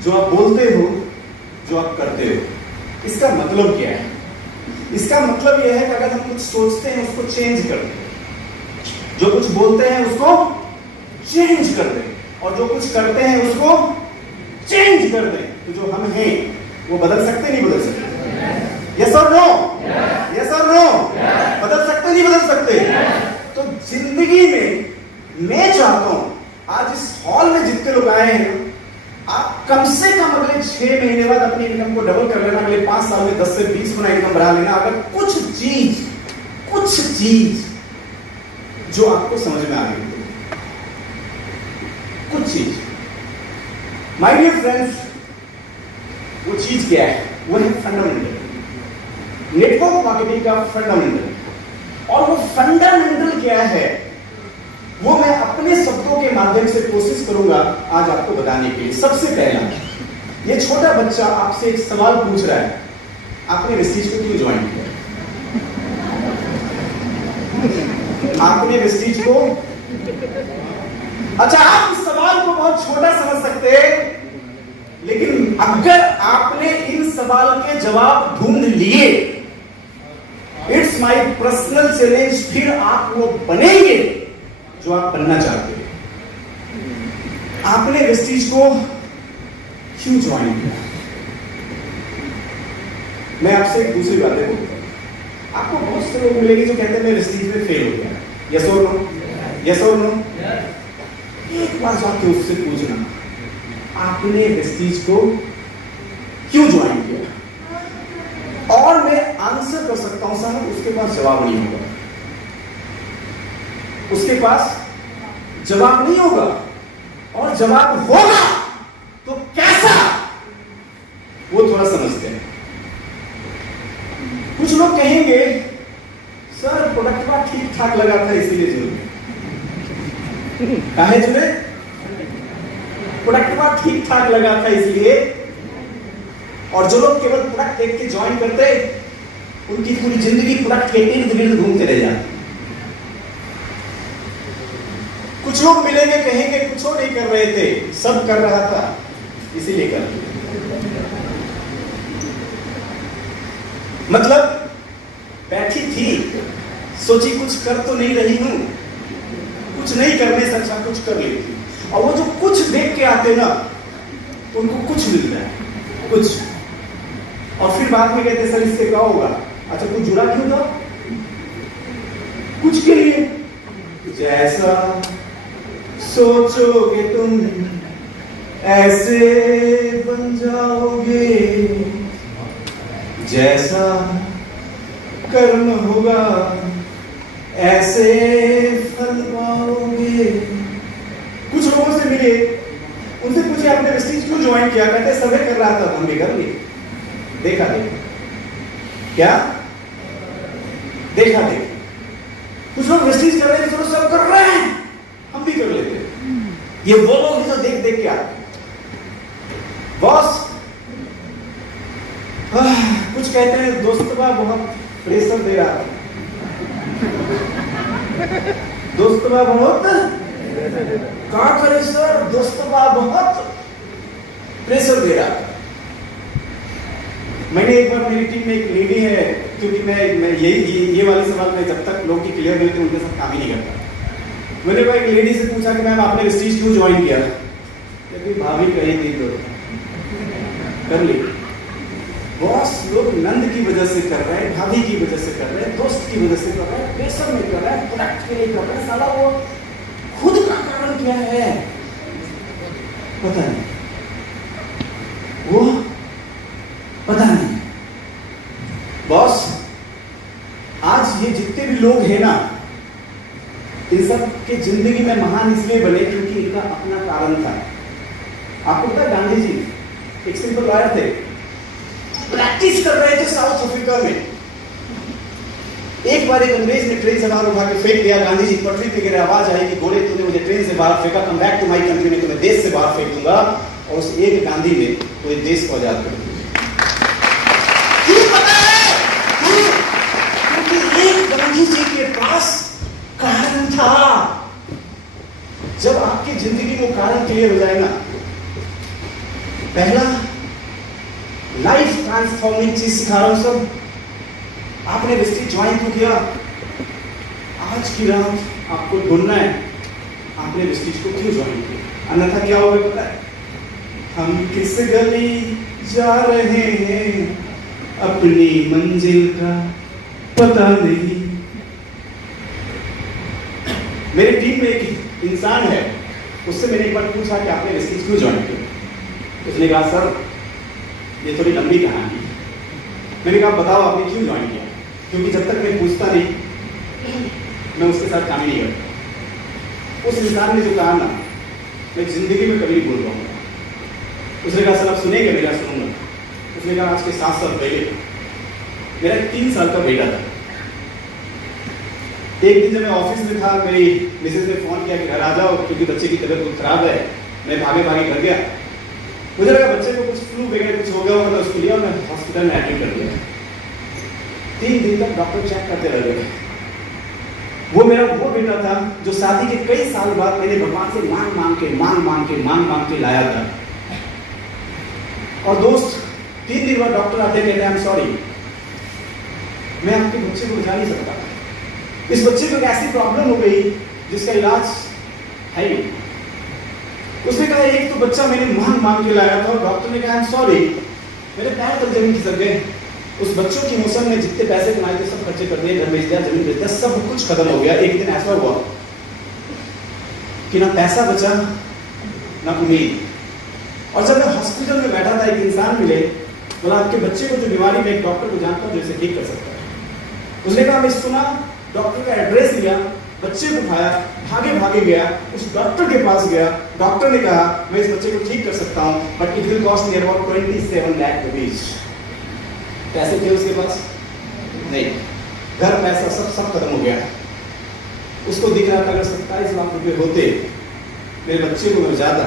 जो आप बोलते हो, जो आप करते हो। इसका मतलब क्या है? इसका मतलब यह है कि अगर हम कुछ सोचते हैं उसको चेंज कर दें, जो कुछ बोलते हैं उसको चेंज कर दें, और जो कुछ करते हैं उसको चेंज कर दें, तो जो हम हैं वो बदल सकते नहीं बदल सकते? यस और नो? यस और नो? बदल सकते नहीं बदल सकते? तो जिंदगी में मैं चाहता हूं आज इस हॉल में जितने लोग आए हैं, आप कम से कम अगले 6 महीने बाद अपनी इनकम को डबल कर लेना, अगले 5 साल में 10 से 20 गुना इनकम बढ़ा लेना। अगर कुछ चीज जो आपको समझ में आ गई, कुछ चीज, माय डियर फ्रेंड्स, वो चीज क्या है? वो है फंडामेंटल, नेटवर्क मार्केटिंग का फंडामेंटल। और वो फंडामेंटल क्या है वो मैं अपने शब्दों के माध्यम से कोशिश करूंगा आज आपको बताने के लिए। सबसे पहला, ये छोटा बच्चा आपसे एक सवाल पूछ रहा है, आपने वेस्टीज को क्यों ज्वाइन किया? आपने वेस्टीज को, अच्छा आप इस सवाल को बहुत छोटा समझ सकते हैं, लेकिन अगर आपने इन सवाल के जवाब ढूंढ लिए, इट्स माई पर्सनल चैलेंज, फिर आप वो बनेंगे जो आप बनना चाहते हैं। आपने वेस्टीज को क्यों ज्वाइन किया? मैं आपसे एक दूसरी बातें बोलता हूं। आपको बहुत से लोग मिलेंगे जो कहते हैं मैं वेस्टीज में फेल हो गया। यस और नो? यस और नो? एक बार जाके उससे पूछना, आपने वेस्टीज को क्यों ज्वाइन किया? और मैं आंसर कर सकता हूं साहब, उसके पास जवाब नहीं होगा, उसके पास जवाब नहीं होगा, और जवाब होगा तो कैसा, वो थोड़ा समझते हैं। कुछ लोग कहेंगे सर प्रोडक्ट ठीक ठाक लगा था इसीलिए जुड़े। काहे जुड़े? प्रोडक्ट ठीक ठाक लगा था इसलिए। और जो लोग केवल प्रोडक्ट देख के ज्वाइन करते, उनकी पूरी जिंदगी प्रोडक्ट के इर्द गिर्द घूमते रह जाते। कुछ लोग मिलेंगे कहेंगे कुछ और नहीं कर रहे थे, सब कर रहा था इसीलिए कर रहे। मतलब बैठी थी, सोची कुछ कर तो नहीं रही हूं, कुछ नहीं करने से अच्छा कुछ कर लेती। और वो जो कुछ देख के आते ना, उनको कुछ मिल रहा है, कुछ, और फिर बाद में कहते सर इससे क्या होगा? अच्छा कुछ जुड़ा क्यों था? कुछ के लिए। जैसा सोचोगे तुम ऐसे बन जाओगे, जैसा कर्म होगा ऐसे फल पाओगे। कुछ लोगों से मिले, उनसे पूछे आपने वेस्टीज क्यों ज्वाइन किया, कहते सर्वे कर रहा था, हम भी कर लिए। देखा क्या देखा कुछ लोग वेस्टीज कर रहे हैं, सब कर रहे हैं, हम भी कर लेते हैं। ये वो लोग जो देख देख के आते। बॉस कुछ कहते हैं दोस्तबा बहुत प्रेशर दे रहा है, दोस्तबा बहुत क्या करे सर, दोस्तबा बहुत प्रेशर दे रहा है। मैंने एक बार, मेरी टीम में एक लेडी है, क्योंकि मैं ये वाले सवाल में जब तक लोग की क्लियर नहीं होते उनके साथ काम ही नहीं करता। मैंने एक लेडी से पूछा कि मैम आपने वेस्टीज क्यों ज्वाइन किया, क्योंकि भाभी कही थी तो कर ली। बॉस लोग नंद की वजह से कर रहे हैं, भाभी की वजह से कर रहे हैं, दोस्त की वजह से कर रहे हैं, प्रेशर में कर रहे हैं, प्रोडक्ट के लिए कर रहे हैं। साला वो खुद का कारण क्या है पता नहीं, वो पता नहीं। बॉस आज ये जितने भी लोग हैं ना, इन सब के जिंदगी में महान इसलिए बने क्योंकि इनका अपना कारण था। आपको पता है गांधी जी एक सिंपल लॉयर थे, प्रैक्टिस कर रहे थे साउथ अफ्रीका में। एक बार एक अंग्रेज ने ट्रेन से बाहर उठा के फेंक दिया, गांधी जी पटरी पे गिरे, आवाज आई कि गोरे तूने मुझे ट्रेन से बाहर फेंका, come back to my country, में तुम्हें देश से बाहर फेंक दूंगा। और उस एक गांधी ने तो देश को आजाद कर दिया। क्यों पता है? क्योंकि एक गांधी जी के पास कारण था। जब आपकी जिंदगी में कारण क्लियर हो जाए ना, पहला लाइफ ट्रांसफॉर्मिंग चीज सिखा रहा हूं सब। आपने वेस्टीज ज्वाइन क्यों किया? आज की रात आपको ढूंढना है आपने वेस्टीज को क्यों ज्वाइन किया, अन्यथा क्या होगा पता है? हम किस गली जा रहे हैं, अपनी मंजिल का पता नहीं। मेरी टीम में एक इंसान है, उससे मैंने एक बार पूछा कि आपने वेस्टीज क्यों ज्वाइन किया। उसने कहा सर ये थोड़ी लंबी कहानी है। मैंने कहा बताओ आपने क्यों ज्वाइन किया, क्योंकि जब तक मैं पूछता नहीं मैं उसके साथ काम ही नहीं करता। उस इंसान ने जो कहा ना, मैं जिंदगी में कभी नहीं भूल पाऊंगा। उसने कहा सर आप सुनेंगे? मेरा सुनूंगा। उसने कहा आज के 7 साल पहले मेरा 3 साल का बेटा था। एक दिन जब मैं ऑफिस में था, मेरी मिसेज ने फोन किया कि घर आ जाओ क्योंकि बच्चे की तबीयत बहुत खराब है। मैं भागे भागे घर गया, मुझे लगा बच्चे को कुछ फ्लू वगैरह कुछ हो गया होगा, तो उसको लिया मैं हॉस्पिटल में एडमिट कर दिया। 3 दिन तक डॉक्टर चेक करते रह गए। वो मेरा वो बेटा था जो शादी के कई साल बाद मैंने भगवान से मांग मांग के लाया था। और दोस्त 3 दिन बाद डॉक्टर आते कहते हैं आई एम सॉरी, मैं आपके बच्चे को बचा नहीं सकता। इस बच्चे को एक ऐसी प्रॉब्लम हो गई जिसका इलाज है ही। उसने कहा एक तो बच्चा मैंने मांग के लाया था, और डॉक्टर ने कहा आई एम सॉरी, मेरे पैर तक जमीन खिसक गए। उस बच्चों की मौसम में जितने पैसे कमाए थे सब खर्चे कर दिए, घर बेच दिया, जमीन बेच दिया, सब कुछ खत्म हो गया। एक दिन ऐसा हुआ कि ना पैसा बचा ना उम्मीद। और जब मैं हॉस्पिटल में बैठा था, एक इंसान मिले, बोला आपके बच्चे को जो बीमारी में एक डॉक्टर को जानता हूं जो इसे ठीक कर सकता है। उसने कहा मैं सुना, डॉक्टर का एड्रेस लिया, बच्चे को उठाया, भागे भागे गया, उस डॉक्टर के पास गया। डॉक्टर ने कहा मैं इस बच्चे को ठीक कर सकता हूं, but it will cost near about 27 lakh rupees. पैसे थे उसके पास? नहीं। घर पैसा सब खत्म हो गया। उसको दिख रहा था अगर 27 लाख रुपए होते मेरे बच्चे को मैं जाता।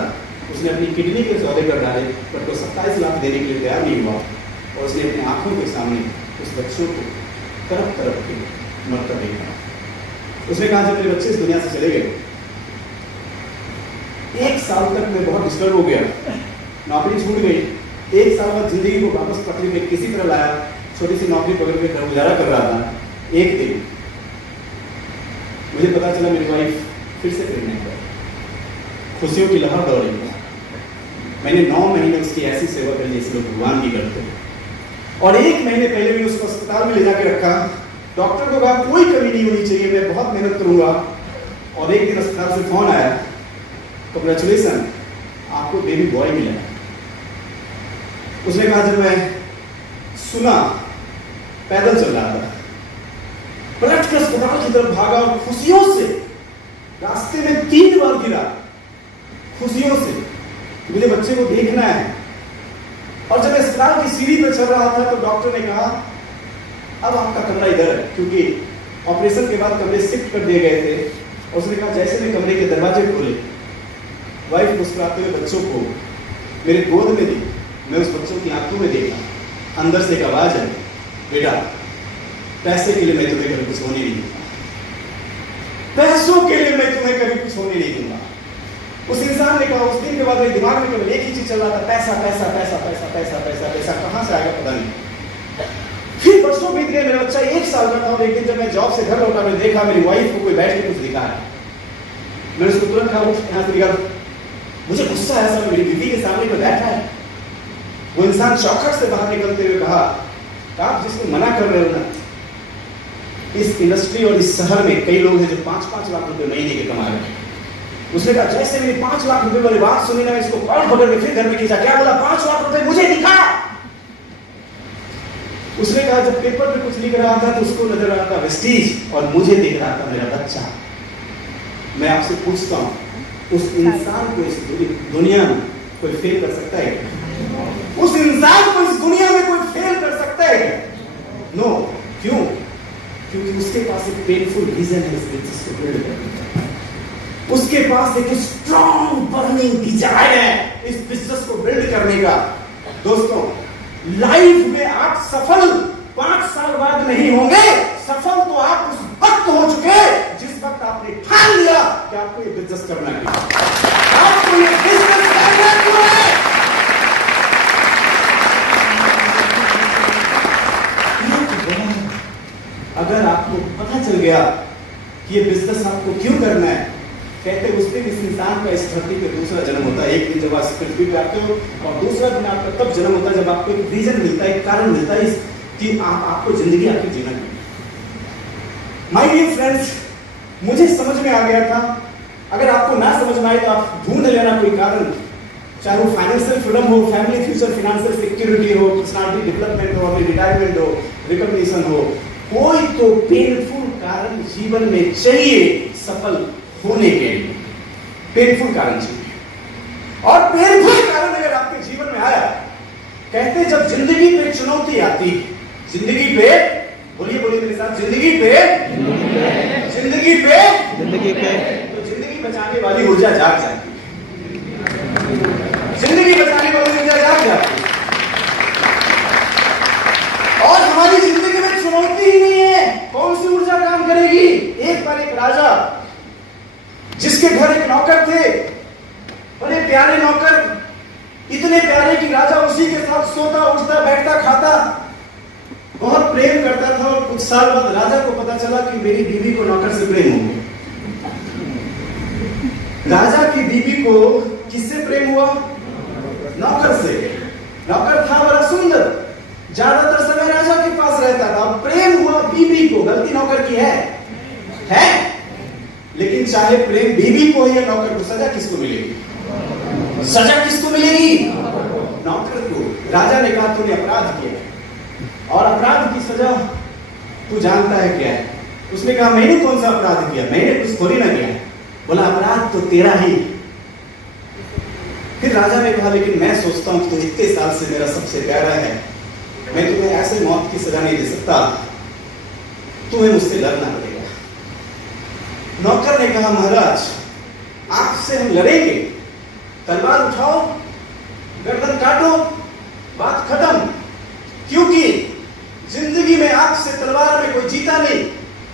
उसने अपनी किडनी के सौदे कर डाले, बट वो 27 लाख देने के लिए तैयार नहीं हुआ। और उसने अपनी आंखों के सामने उस बच्चों को तरफ के मरता देखा। उसने कहा जब मेरे बच्चे इस दुनिया से चले गए, 1 साल तक मैं बहुत डिस्टर्ब हो गया, नौकरी छूट गई। 1 साल बाद जिंदगी को वापस पटरी पे किसी तरह लाया, छोटी सी नौकरी पकड़ के घर गुजारा कर रहा था। एक दिन मुझे पता चला मेरी वाइफ फिर से प्रेग्नेंट है। खुशियों की लहर दौड़ी। मैंने 9 महीने उसकी ऐसी सेवा कर ली जैसे लोग भगवान की करते हैं। और 1 महीने पहले मैंने उसको अस्पताल में ले जाके रखा। डॉक्टर को कहा कोई कमी नहीं होनी चाहिए, मैं बहुत मेहनत करूंगा। और एक दिन अस्पताल से फोन आया, कांग्रेचुलेशन आपको बेबी बॉय मिला। उसने कहा जब मैं सुना, पैदल चल रहा था, पलट कर अस्पताल की तरफ भागा और खुशियों से रास्ते में 3 बार गिरा, खुशियों से मुझे बच्चे को देखना है। और जब अस्पताल की सीढ़ी पर चल रहा था तो डॉक्टर ने कहा अब आपका कमरा इधर है, क्योंकि ऑपरेशन के बाद कमरे शिफ्ट कर दिए गए थे। और उसने कहा जैसे मैं कमरे के दरवाजे खोले, वाइफ मुस्कुराते हुए बच्चों को मेरे गोद में दी। मैं उस बच्चों की आंखों में देखा, अंदर से एक आवाज है, बेटा पैसे के लिए मैं तुम्हें कभी कुछ होने नहीं दूंगा, पैसों के लिए मैं तुम्हें कभी कुछ होने नहीं दूंगा। उस इंसान ने कहा, उस दिन के बाद मेरे दिमाग में केवल एक ही चीज चल रहा था, पैसा पैसा पैसा पैसा पैसा पैसा पैसा कहां से आएगा पता नहीं। फिर वर्षों बीत गए, मेरा बच्चा 1 साल का था और एक दिन जब मैं जॉब से घर लौटा, मैंने देखा मेरी वाइफ को कोई बैठ के कुछ दिखा है। मैंने उसको तुरंत कहा यहाँ से निकल, मुझे गुस्सा है सर, मेरी बीवी के सामने कोई बैठा है। वो इंसान चौखट से बाहर निकलते हुए कहा, आप जिसको मना कर रहे हो ना, इस इंडस्ट्री और इस शहर में कई लोग हैं जो 5-5 लाख रुपए महीने के कमा रहे हैं। उसने कहा जैसे मेरी 5 लाख रुपए वाली बात सुनी ना, इसको कॉल पकड़ के फिर घर में खींचा। क्या बोला? 5 लाख रुपए मुझे दिखा। उसने कहा जब पेपर पे कुछ लिख रहा था तो उसको नजर आ रहा था वेस्टीज और मुझे दिख रहा था मेरा बच्चा। मैं आपसे पूछता हूं, उस इंसान को इस दुनिया में कोई फेल कर सकता है? उस इंसान को इस दुनिया में कोई फेल कर सकता है? नो। क्यों? क्योंकि उसके पास एक पेनफुल रीजन है इस बिजनेस को बिल्ड करने का। उसके पास एक स्ट्रॉन्ग बर्निंग डिजायर है इस बिजनेस को बिल्ड करने का। दोस्तों, लाइफ में आप सफल 5 साल बाद नहीं होंगे, सफल तो आप उस वक्त हो चुके जिस वक्त आपने ठान लिया कि आपको ये बिजनेस करना है, आपको ये बिजनेस करना है। अगर आपको पता चल गया कि ये बिजनेस आपको क्यों करना है, कहते उस दिन इस इंसान का इस धरती पे दूसरा जन्म होता है। एक दिन जब आप पृथ्वी पे आते हो और दूसरा दिन आपका तब जन्म होता है जब आपको एक रीजन मिलता है, एक कारण मिलता है कि आपको जिंदगी आपकी जीना है। माय डियर फ्रेंड्स, मुझे समझ में आ गया था। अगर आपको ना समझ में आए तो आप ढूंढ लेना कोई कारण, चाहे वो फाइनेंशियल फ्रीडम हो, फैमिली फ्यूचर, फाइनेंशियल सिक्योरिटी हो, पर्सनालिटी डेवलपमेंट हो, रिटायरमेंट हो, रिकॉग्निशन हो, कोई तो पेनफुल कारण जीवन में चाहिए सफल होने के लिए। पेनफुल कारण चाहिए। और पेनफुल कारण अगर आपके जीवन में आया, कहते जब जिंदगी पे चुनौती आती, जिंदगी पे, बोलिए बोलिए मेरे साथ, जिंदगी पे तो जिंदगी बचाने वाली ऊर्जा जाग जाती है। जिंदगी बचाने वाली ऊर्जा जाग जाती है। और हमारी जिंदगी में चुनौती ही नहीं है, कौन सी ऊर्जा काम करेगी? एक बार एक राजा, जिसके घर एक नौकर थे, बड़े प्यारे नौकर, इतने प्यारे कि राजा उसी के साथ सोता, उठता, बैठता, खाता, बहुत प्रेम करता था। और कुछ साल बाद राजा को पता चला कि मेरी बीवी को नौकर से प्रेम हो गया। राजा की बीवी को किससे प्रेम हुआ? नौकर से। नौकर था बड़ा सुंदर, ज्यादातर समय राजा के पास रहता था। प्रेम हुआ बीवी को, गलती नौकर की है? लेकिन चाहे प्रेम बीवी को या नौकर को, सजा किसको मिलेगी? सजा किसको मिलेगी? नौकर को। राजा ने कहा तूने अपराध किया और अपराध की सजा तू जानता है क्या है? उसने कहा मैंने कौन सा अपराध किया, मैंने कुछ थोड़ी ना किया। बोला अपराध तो तेरा ही। फिर राजा ने कहा लेकिन मैं सोचता हूं तू इतने साल से मेरा सबसे प्यारा है, मैं तुम्हें ऐसे मौत की सजा नहीं दे सकता, तुम्हें मुझसे लड़ना पड़ेगा। नौकर ने कहा महाराज आपसे हम लड़ेंगे, तलवार उठाओ, गर्दन काटो, बात खत्म। क्योंकि जिंदगी में आपसे तलवार में कोई जीता नहीं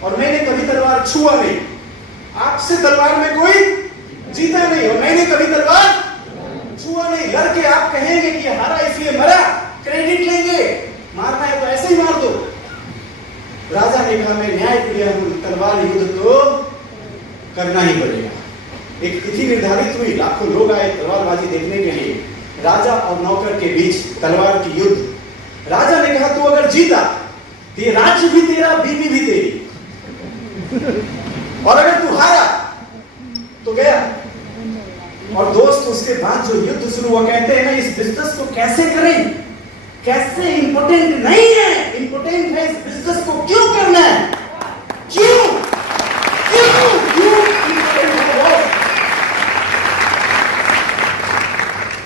और मैंने कभी तलवार छुआ नहीं। आपसे तलवार में कोई जीता नहीं और मैंने कभी तलवार छुआ नहीं। लड़के आप कहेंगे कि हारा इसलिए मरा, क्रेडिट लेंगे, मारना है तो ऐसे ही मार दो। राजा ने कहा मैं न्याय प्रिय हूं, तलवार युद्ध तो करना ही पड़ेगा। एक तिथि निर्धारित हुई, लाखों लोग आए तलवारबाजी देखने के लिए। राजा और नौकर के बीच तलवार की युद्ध। राजा ने कहा तू अगर जीता तो ये राज्य भी तेरा, बीवी भी तेरी, और अगर तू हारा तो गया। और दोस्त उसके बाद जो युद्ध शुरू हुआ, कहते हैं ना इस बिजनेस को कैसे करें, कैसे इंपोर्टेंट नहीं है, इंपोर्टेंट है इस बिजनेस को क्यों करना है।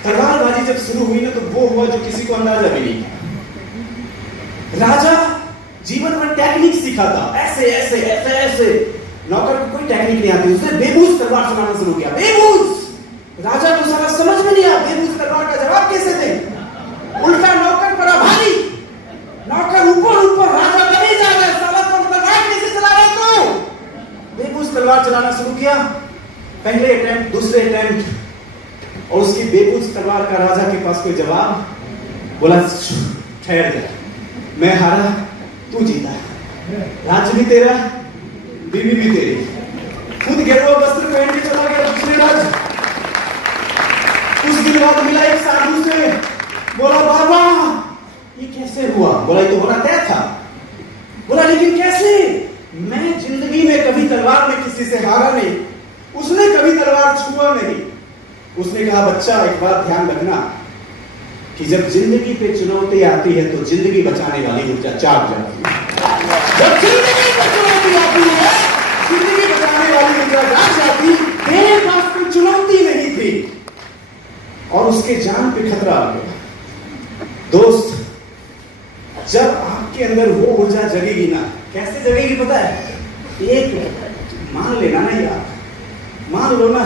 तलवारबाजी जब शुरू हुई ना तो वो हुआ जो किसी को अंदाजा भी नहीं था। राजा जीवन में टेक्निक सीखा था, ऐसे ऐसे ऐसे ऐसे। नौकर को कोई टेक्निक नहीं आती, उसने बेबूज तलवार चलाना शुरू किया। बेबूज राजा को सारा समझ में नहीं आया, बेबूज तलवार का जवाब कैसे दे। उल्टा नौकर पड़ा भारी, नौकर ऊपर ऊपर, राजा कहीं जा रहा है, साला तुम तलवार कैसे चला रहे हो। बेबूज तलवार चलाना शुरू किया, पहले अटेम्प्ट, दूसरे अटेम्प्ट, और उसकी बेबूज तलवार का राजा के पास कोई जवाब। बोला ठहर जा, मैं हारा, तू जीता, राज्य भी तेरा, बीवी भी तेरी। खुद गेरुआ वस्त्र पहन के चला गया दूसरे राज्य। कुछ दिन बाद मिला एक साधु से, बोला बाबा ये कैसे हुआ। बोला ये तो होना तय था। बोला लेकिन कैसे। मैं जिंदगी में कभी तलवार में किसी से हारा नहीं, उसने कभी तलवार छुआ नहीं। उसने कहा बच्चा एक बात ध्यान रखना कि जब जिंदगी पे चुनौती आती है तो जिंदगी बचाने वाली ऊर्जा जाग जाती है। जब जिंदगी पे चुनौती आती है, जिंदगी बचाने वाली ऊर्जा जाग जाती। तेरे पास कोई चुनौती नहीं थी और उसके जान पे खतरा आ गया। दोस्त, जब आपके अंदर वो ऊर्जा जगेगी ना, कैसे जगेगी पता है। एक मान लेना ना यार, मान लो ना,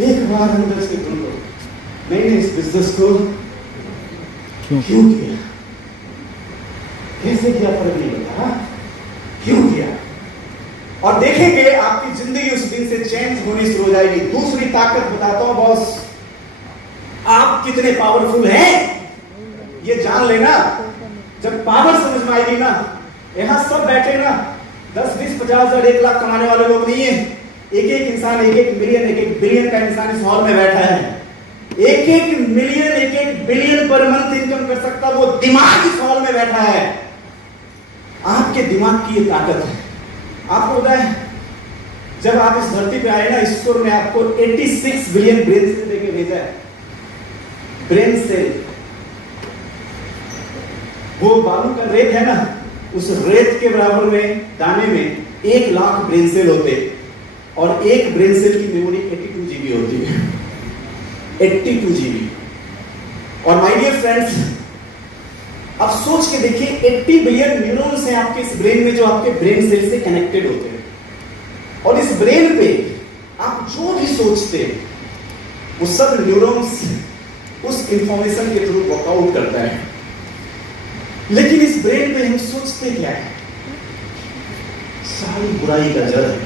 एक बार अंदर से सुन लो, मैंने इस बिजनेस को क्यों किया, कैसे किया, फर्क नहीं पड़ता, क्यों किया। और देखेंगे आपकी जिंदगी उस दिन से चेंज होनी शुरू हो जाएगी। दूसरी ताकत बताता हूं बॉस, आप कितने पावरफुल हैं ये जान लेना। जब पावर समझ में आएगी ना, यहां सब बैठे ना 10, 20, 50 हजार, 1 लाख कमाने वाले लोग नहीं है। एक एक इंसान 1-1 मिलियन, 1-1 बिलियन का इंसान इस हॉल में बैठा है। 1-1 million, 1-1 billion per month income कर सकता वो दिमाग इस हॉल में बैठा है। आपके दिमाग की ये ताकत है। आपको पता है जब आप इस धरती पे आए ना, ईश्वर ने आपको 86 बिलियन ब्रेन सेल देके भेजा है। ब्रेन सेल, वो बालू का रेत है ना, उस रेत के बराबर में दाने में 1 लाख ब्रेन सेल होते, और एक ब्रेन सेल की मेमोरी 82 GB होती है। 82 GB। और माय डियर फ्रेंड्स, अब सोच के देखिए 80 बिलियन न्यूरॉन्स हैं आपके इस ब्रेन में जो आपके ब्रेन सेल से कनेक्टेड होते हैं। और इस ब्रेन पे आप जो भी सोचते हैं वो सब न्यूरॉन्स उस इंफॉर्मेशन के थ्रू वर्कआउट करता है। लेकिन इस ब्रेन पे हम सोचते क्या है, सारी बुराई का जड़ है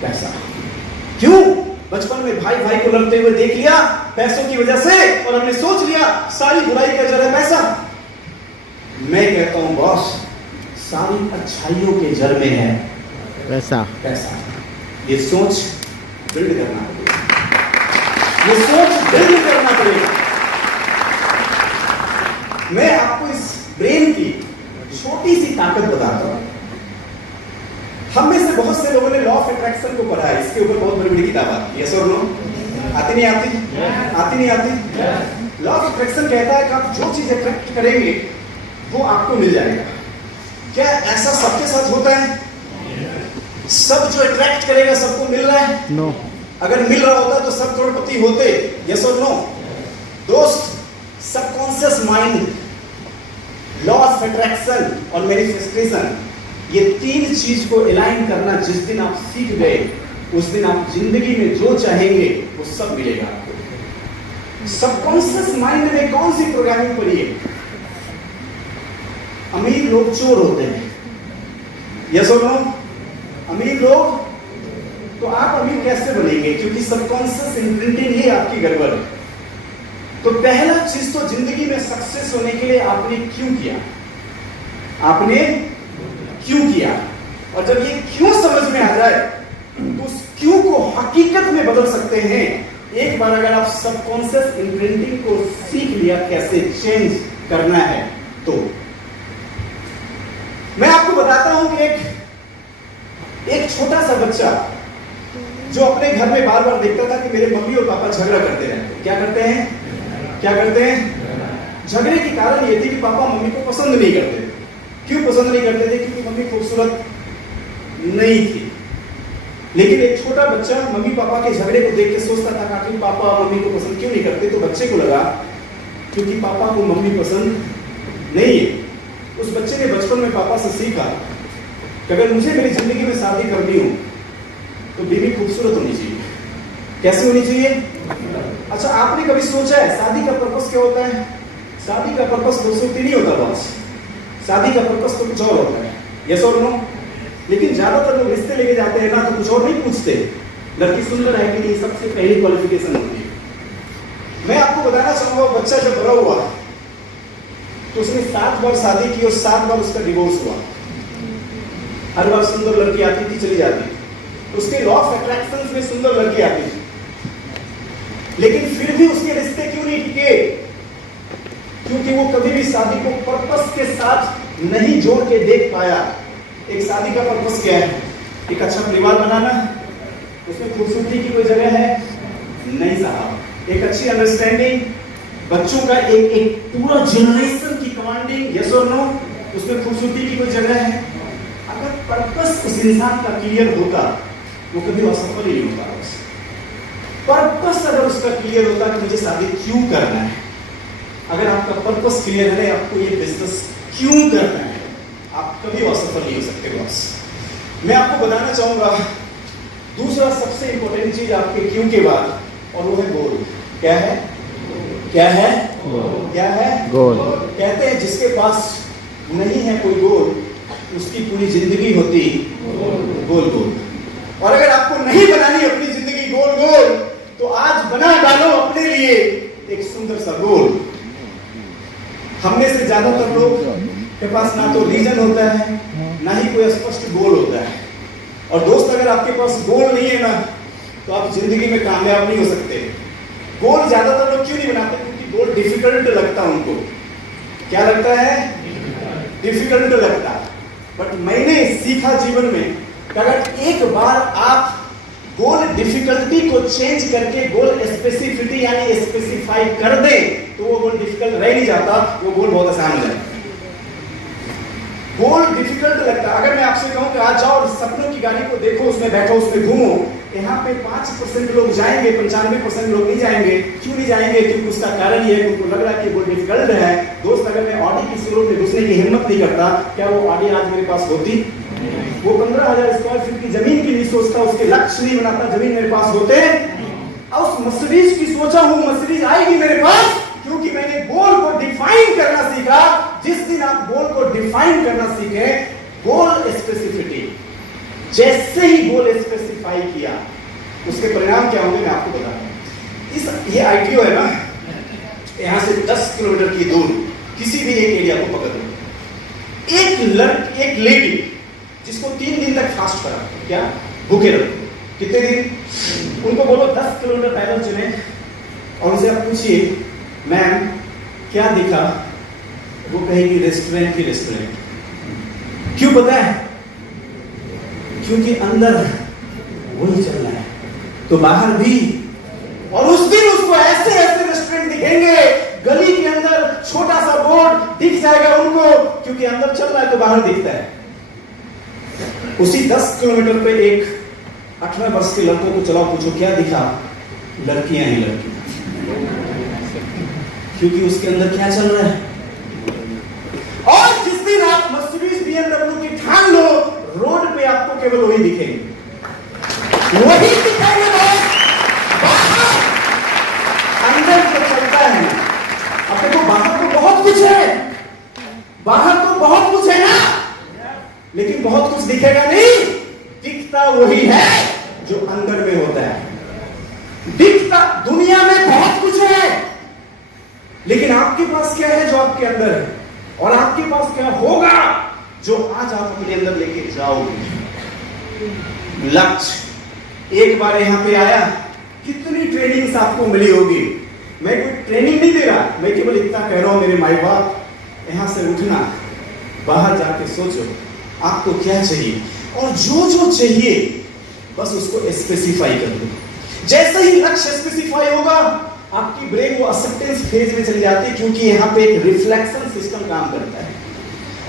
पैसा। क्यों? बचपन में भाई भाई को लड़ते हुए देख लिया पैसों की वजह से, और हमने सोच लिया सारी बुराई का जड़ है पैसा। मैं कहता हूं बॉस, सारी अच्छाइयों के जड़ में है पैसा। पैसा। ये सोच बिल्ड करना पड़ेगा, ये सोच बिल्ड करना पड़ेगा। मैं आपको इस ब्रेन की छोटी सी ताकत बताता हूं। हम में से बहुत से लोगों ने लॉ ऑफ अट्रैक्शन को पढ़ा है, इसके ऊपर बहुत बड़ी बड़ी किताब आती है। यस और नो? आती नहीं आती? आती नहीं आती? लॉ ऑफ अट्रैक्शन कहता है कि आप जो चीज अट्रैक्ट करेंगे वो आपको मिल जाएगा। क्या ऐसा सबके साथ होता है? सब जो अट्रैक्ट करेगा सबको मिल रहा है? नो। अगर मिल रहा होता तो सब करोड़पति होते। यस और नो? दोस्त, subconscious mind, law of attraction और मैनिफेस्टेशन, ये 3 चीज को अलाइन करना जिस दिन आप सीख गए, उस दिन आप जिंदगी में जो चाहेंगे वो सब मिलेगा आपको। सबकॉन्शियस माइंड में कौन सी प्रोग्रामिंग पड़ी है? अमीर लोग चोर होते हैं। यस और नो? अमीर लोग, तो आप अमीर कैसे बनेंगे? क्योंकि सबकॉन्शियस इम्प्रिंटिंग ही आपकी गड़बड़ है। तो पहला चीज तो जिंदगी में सक्सेस होने के लिए आपने क्यों किया, आपने क्यों किया। और जब ये क्यों समझ में आ जाए तो उस क्यों को हकीकत में बदल सकते हैं। एक बार अगर आप सबकॉन्शियस इम्प्रिंटिंग को सीख लिया कैसे चेंज करना है, तो मैं आपको बताता हूं कि एक छोटा सा बच्चा जो अपने घर में बार बार देखता था कि मेरे मम्मी और पापा झगड़ा करते रहते। क्या करते हैं? क्या करते हैं? झगड़े के कारण ये थी कि पापा मम्मी को पसंद नहीं करते। क्यों पसंद नहीं करते थे? क्योंकि मम्मी खूबसूरत नहीं थी। लेकिन एक छोटा बच्चा मम्मी पापा के झगड़े को देख के सोचता था कि पापा मम्मी को पसंद क्यों नहीं करते, तो बच्चे को लगा क्योंकि पापा को मम्मी पसंद नहीं है। उस बच्चे ने बचपन में पापा से सीखा कि अगर मुझे मेरी जिंदगी में शादी करनी हो तो बीवी खूबसूरत होनी चाहिए। कैसी होनी चाहिए? अच्छा, आपने कभी सोचा है शादी का पर्पस क्या होता है? शादी का पर्पस खूबसूरती नहीं होता बॉस, शादी का पर्पस तो कुछ और होता है। यस और नो? लेकिन ज्यादातर लोग रिश्ते लेके जाते हैं ना तो कुछ और नहीं पूछते, लड़की सुंदर है कि नहीं, सबसे पहली क्वालिफिकेशन होती है। मैं आपको बताना चाहूंगा, बच्चा जब बड़ा हुआ तो उसने 7 बार शादी की और 7 बार उसका डिवोर्स हुआ। हर बार सुंदर लड़की आती थी, चली जाती थी। उसके लॉ ऑफ अट्रैक्शन में सुंदर लड़की आती थी, लेकिन फिर भी उसके रिश्ते क्यों नहीं टिके? क्योंकि वो कभी भी शादी को पर्पस के साथ नहीं जोड़ के देख पाया। एक शादी का पर्पस क्या है? एक अच्छा परिवार बनाना, उसमें खूबसूरती की कोई जगह है नहीं साहब। एक अच्छी अंडरस्टैंडिंग, बच्चों का एक पूरा जनरेशन की कमांडिंग, यस और नो, उसमें खूबसूरती की कोई जगह है। अगर पर्पस उस इंसान का क्लियर होता वो कभी असफल ही नहीं होता। पर्पस अगर उसका क्लियर होता कि मुझे शादी क्यों करना है, अगर आपका पर्पस क्लियर है, आपको ये बिजनेस क्यों करना है, आप कभी असफल नहीं हो सकते बॉस। मैं आपको बताना चाहूंगा दूसरा सबसे इंपॉर्टेंट चीज आपके क्यों के बाद, और वो है गोल। क्या है? क्या है? क्या है? गोल। कहते हैं जिसके पास नहीं है कोई गोल, उसकी पूरी जिंदगी होती गोल गोल। और अगर आपको नहीं बनानी अपनी जिंदगी गोल गोल, तो आज बना डालो अपने लिए एक सुंदर सा गोल। हमने से ज्यादातर लोग के पास ना तो रीजन होता है, ना ही कोई स्पष्ट गोल होता है। और दोस्त, अगर आपके पास गोल नहीं है ना, तो आप जिंदगी में कामयाब नहीं हो सकते। गोल ज्यादातर लोग क्यों नहीं बनाते? क्योंकि गोल डिफिकल्ट लगता है उनको। क्या लगता है? डिफिकल्ट लगता है। बट मैंने सीखा जीवन में कि अगर एक बार आप गोल डिफिकल्टी को चेंज करके गोल स्पेसिफिटी यानी स्पेसिफाई कर दे, तो वो गोल डिफिकल्ट रह नहीं जाता, वो गोल बहुत आसान हो जाता है। गोल डिफिकल्ट लगता है। अगर मैं आपसे कहूं कि आज जाओ और सपनों की गाड़ी को देखो, उसमें बैठो, उसमें घूमो, यहाँ पे 5% लोग जाएंगे, 95% लोग नहीं जाएंगे। क्यों नहीं जाएंगे? क्योंकि उसका कारण ये है कि उनको लग रहा है कि गोल डिफिकल्ट है। दोस्त, अगर मैं ऑडी की शोरूम में घुसने की हिम्मत नहीं करता, क्या वो ऑडी आज मेरे पास होती? वो 15,000 स्क्वायर फीट की जमीन की नहीं सोचता, उसके लक्ष्य नहीं बनाता, जमीन मेरे पास होते। और उस मर्सिडीज की सोचा हूं, मर्सिडीज आएगी मेरे पास, क्योंकि मैंने गोल को डिफाइन करना सीखा। जिस दिन आप गोल को डिफाइन करना सीखे, गोल स्पेसिफिटी, जैसे ही गोल स्पेसिफाई किया, उसके परिणाम क्या होंगे मैं आपको बता रहा हूं। ये आईटीओ है ना, यहां से 10 किलोमीटर की दूर किसी भी एक एरिया को पकड़ लो। एक लेडी जिसको 3 दिन तक फास्ट करा, क्या भूखे रखो, कितने दिन? उनको बोलो 10 किलोमीटर पैदल चले और उनसे आप पूछिए, मैम क्या दिखा? वो कहेगी रेस्टोरेंट ही रेस्टोरेंट। क्यों पता है? क्योंकि अंदर वही चल रहा है तो बाहर भी। और उस दिन उसको ऐसे ऐसे रेस्टोरेंट दिखेंगे, गली के अंदर छोटा सा बोर्ड दिख जाएगा उनको, क्योंकि अंदर चल रहा है तो बाहर दिखता है। उसी 10 किलोमीटर पे एक 18 वर्ष के लड़कों को चलाओ, पूछो क्या दिखा? लड़कियां ही लड़कियां, क्योंकि उसके अंदर क्या चल रहा है। और जिस दिन आप मर्सिडीज BMW की ठान लो, रोड पे आपको केवल वही दिखेंगे, वही दिखेंगे बस। अंदर जो चलता है अपने को, बाहर तो बहुत कुछ है, बाहर तो बहुत कुछ है ना, लेकिन बहुत कुछ दिखेगा नहीं। दिखता वही है जो अंदर में होता है। दिखता दुनिया में बहुत कुछ है, लेकिन आपके पास क्या है जो आपके अंदर है, और आपके पास क्या होगा जो आज आप अपने अंदर लेके जाओगे। लक्ष्य। एक बार यहां पे आया, कितनी ट्रेनिंग्स आपको मिली होगी। मैं कोई ट्रेनिंग नहीं दे रहा, मैं केवल इतना कह रहा हूं, मेरे माई बाप, यहां से उठना, बाहर जाके सोचो आपको क्या चाहिए, और जो जो चाहिए बस उसको स्पेसिफाई कर दो। जैसे ही लक्ष्य स्पेसिफाई होगा, आपकी ब्रेन वो एक्सेप्टेंस फेज में चली जाती है, क्योंकि यहां पे एक रिफ्लेक्शन सिस्टम काम करता है।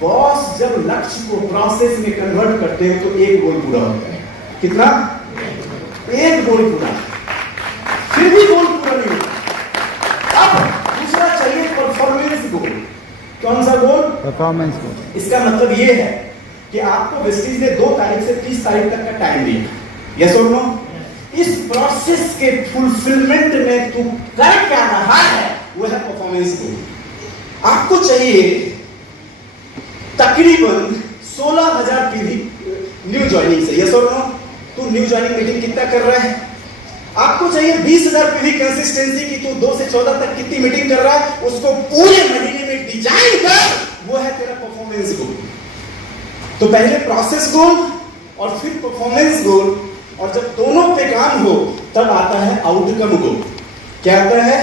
बॉस जब लक्ष्य को प्रोसेस में कन्वर्ट करते हैं तो एक गोल पूरा होता है। कितना? एक गोल पूरा। फिर भी गोल पूरा नहीं होता। अब दूसरा चाहिए परफॉर्मेंस गोल। कौन सा गोल? परफॉर्मेंस गोल। इसका मतलब यह है कि आपको वेस्टीज ने 2 तारीख से 30 तारीख तक का टाइम दिया। यस और नो? इस प्रोसेस के फुलफिलमेंट में तू कर क्या रहा है, वो है परफॉर्मेंस गोल। आपको चाहिए तकरीबन 16,000 की न्यू ज्वाइनिंग से। यस और नो? तू न्यू ज्वाइनिंग मीटिंग कितना कर रहा है? आपको चाहिए 20,000 की कंसिस्टेंसी की तू 2 से 14 तक कितनी मीटिंग कर रहा है, उसको पूरे महीने में डिजाइन कर। वो है तेरा परफॉर्मेंस गोल। तो पहले प्रोसेस गोल और फिर परफॉर्मेंस गोल, और जब दोनों पे काम हो तब आता है आउटकम गोल। क्या आता है?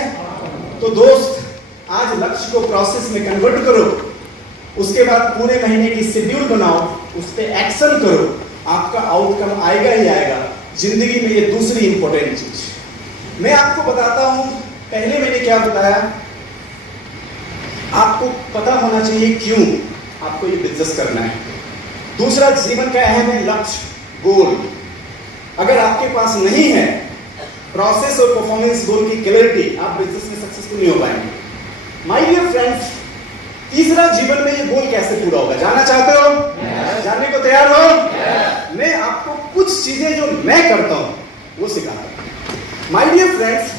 तो दोस्त, आज लक्ष्य को प्रोसेस में कन्वर्ट करो, उसके बाद पूरे महीने की शेड्यूल बनाओ, उस पर एक्शन करो, आपका आउटकम आएगा ही आएगा जिंदगी में। ये दूसरी इंपॉर्टेंट चीज मैं आपको बताता हूं। पहले मैंने क्या बताया, आपको पता होना चाहिए क्यों आपको ये बिजनेस करना है। दूसरा, जीवन का अहम है लक्ष्य, गोल। अगर आपके पास नहीं है प्रोसेस और परफॉर्मेंस गोल की क्लैरिटी, आप बिजनेस में सक्सेसफुल नहीं हो पाएंगे। माय डियर फ्रेंड्स, तीसरा, जीवन में ये गोल कैसे पूरा होगा, जानना चाहते हो? जानने को तैयार हो? मैं आपको कुछ चीजें जो मैं करता हूं वो सिखाता हूं। माय डियर फ्रेंड्स,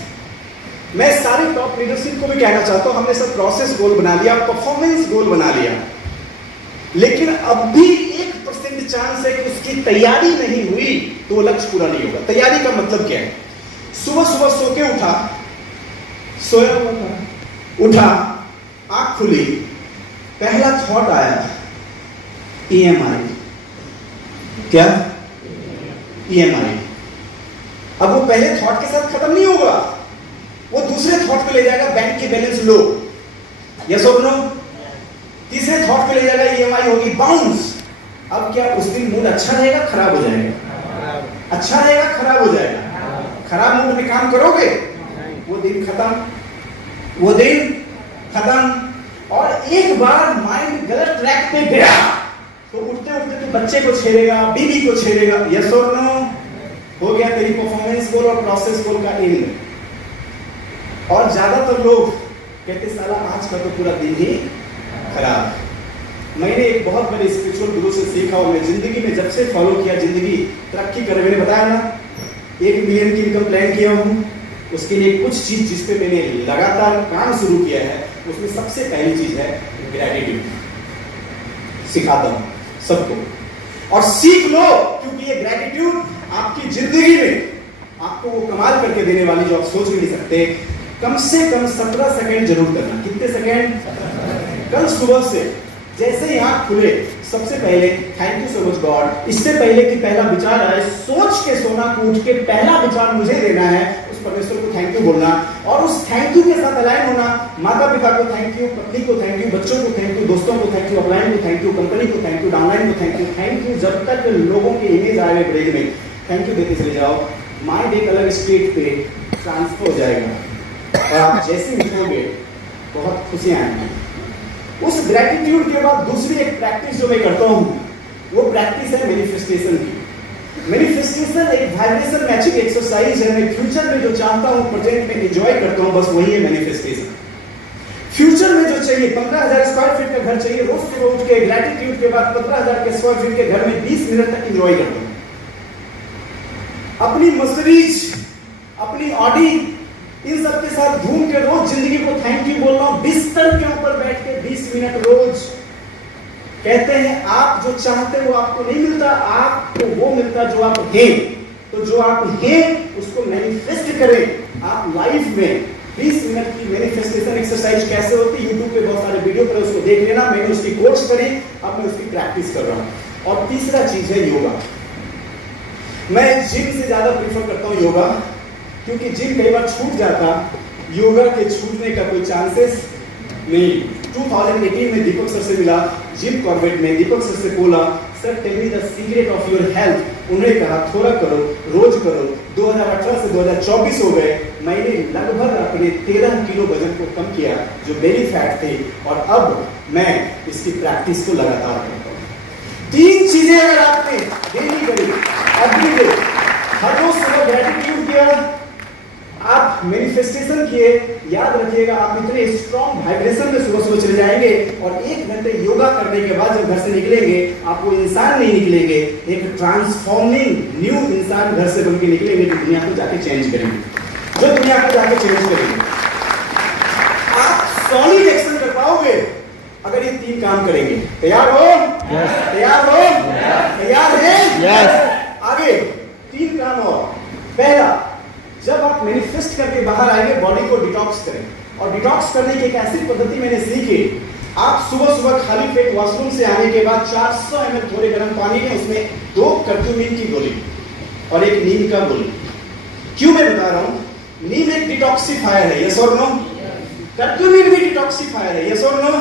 मैं सारे टॉप लीडरशिप को भी कहना चाहता हूं, हमने सब प्रोसेस गोल बना लिया, परफॉर्मेंस गोल बना लिया, लेकिन अब भी 1% चांस है कि उसकी तैयारी नहीं हुई तो वो लक्ष्य पूरा नहीं होगा। तैयारी का मतलब क्या है? सुबह सुबह सो के उठा, सोया हुआ था, उठा, आंख खुली, पहला थॉट आया EMI। क्या? EMI। अब वो पहले थॉट के साथ खत्म नहीं होगा, वो दूसरे थॉट पे ले जाएगा, बैंक की बैलेंस लो। यस और नो? तीसरे थॉट पे ले जाएगा, EMI होगी बाउंस। अब क्या उस दिन मूड अच्छा रहेगा, खराब हो जाएगा? अच्छा रहेगा, खराब हो जाएगा? खराब मूड में काम करोगे, वो दिन खत्म, वो दिन खत्म। और एक बार माइंड गलत ट्रैक पे गया तो उठते उठते तो बच्चे को छेड़ेगा, बीवी को छेड़ेगा। यस और नो? हो गया तेरी परफॉर्मेंस गोल और प्रोसेस गोल का एंड। और ज्यादातर लोग कहते साला आज का तो पूरा दिन ही खराब। मैंने एक बहुत बड़े स्पिरिचुअल गुरु से सीखा और मैं जिंदगी में जब से फॉलो किया, जिंदगी तरक्की करे। मैंने बताया ना, 1 मिलियन की इनकम प्लान किया हूं, उसके लिए कुछ चीज जिस पे मैंने लगातार काम शुरू किया है, उसमें सबसे पहली चीज है ग्रेटिट्यूड। सिखाता हूं सबको और सीख लो, क्योंकि ये ग्रेटिट्यूड आपकी जिंदगी में आपको वो कमाल करके देने वाली जो आप सोच भी नहीं सकते। कम से कम 17 सेकंड जरूर करना। कितने सेकंड? कल सुबह से जैसे ही आंख खुले, सबसे पहले thank you so much God. इससे पहले कि पहला विचार आए, सोच के सोना, उठ के पहला विचार मुझे देना है, उस परमेश्वर को थैंक यू बोलना, और उस थैंक यू के साथ अलाइन होना। माता पिता को थैंक यू, पत्नी को थैंक यू, बच्चों को थैंक यू, दोस्तों को थैंक यू, अपलाइन को थैंक यू, कंपनी को थैंक यू, डाउनलाइन को थैंक यू। थैंक यू जब तक लोगों के इमेज आए हुए ब्रेन में, थैंक यू देते चले जाओ। माइंड एक अलग स्टेट पे ट्रांसफर हो जाएगा और आप जैसे उठोगे बहुत खुशियां आएंगी। उस ग्रेटिट्यूड के बाद दूसरी एक प्रैक्टिस जो मैं करता हूं, वो प्रैक्टिस है मैनिफेस्टेशन की। मैनिफेस्टेशन एक वाइब्रेशन मैचिंग एक्सरसाइज है। मैं फ्यूचर में जो चाहता हूं, प्रेजेंट में एंजॉय करता हूं, बस वही है मैनिफेस्टेशन। फ्यूचर में जो चाहिए, 15,000 स्क्वायर फीट का घर चाहिए, रोज सुबह उठ के ग्रेटिट्यूड के बाद 15,000 के स्क्वायर फीट के घर में 20 मिनट तक एंजॉय करता हूं। अपनी मर्सिडीज, अपनी ऑडी, इन सब के साथ घूम के रोज जिंदगी को थैंक यू बोल रहा हूं। बिस्तर के ऊपर बैठ के 20 मिनट रोज। कहते हैं आप जो चाहते हो आपको नहीं मिलता, आपको वो मिलता जो आप हैं। तो जो आप हैं उसको मैनिफेस्ट करें आप लाइफ में। 20 मिनट की मैनिफेस्टेशन एक्सरसाइज कैसे होती है, यूट्यूब पे बहुत सारे वीडियो पर उसको देख लेना। मैंने उसकी कोर्स करी, अब मैं उसकी प्रैक्टिस कर रहा हूं। और तीसरा चीज है योगा। मैं जिम से ज्यादा प्रीफर करता हूं योगा, क्योंकि जिम कई बार छूट जाता, योगा के छूटने का कोई चांसेस नहीं। 2018 में दीपक सर से मिला जिम कॉर्बेट में। दीपक सर से बोला, sir tell me the secret of your health. उन्होंने कहा थोड़ा करो, रोज करो, 2018 से 2024 हो गए, मैंने लगभग अपने 13 किलो वजन को कम किया जो बेली फैट थे, और अब मैं इसकी प्रैक्टिस को लगातार करता हूँ। 3 चीजें अगर आपने डेली करी, एवरीडे, हर रोज सुबह ग्रेटिट्यूड किया, आप मैनिफेस्टेशन किए, याद रखिएगा आप इतने स्ट्रॉन्ग वाइब्रेशन में सुबह सुबह चले जाएंगे, और 1 घंटे योगा करने के बाद जब घर से निकलेंगे, आप वो इंसान नहीं निकलेंगे, एक ट्रांसफॉर्मिंग न्यू इंसान घर से बन के निकलेंगे जो दुनिया को जाके चेंज करेंगे, जो दुनिया को जाके चेंज करेंगे। आप सॉलिड एक्शन कर पाओगे अगर ये 3 काम करेंगे। तैयार हो? तैयार हो? तैयार है? आगे 3 काम और। पहला, जब आप मैनिफेस्ट करके बाहर आएंगे, बॉडी को डिटॉक्स करें, और डिटॉक्स करने की एक ऐसी पद्धति मैंने सीखी, आप सुबह सुबह खाली पेट वॉशरूम से आने के बाद 400 ml थोड़े गर्म पानी में उसमें 2 कर्क्यूमिन की गोली और 1 नीम का गोली। क्यों मैं बता रहा हूं? नीम एक डिटॉक्सिफायर है, यस और नो? कर्क्यूमिन भी डिटॉक्सिफायर है, यस और नो?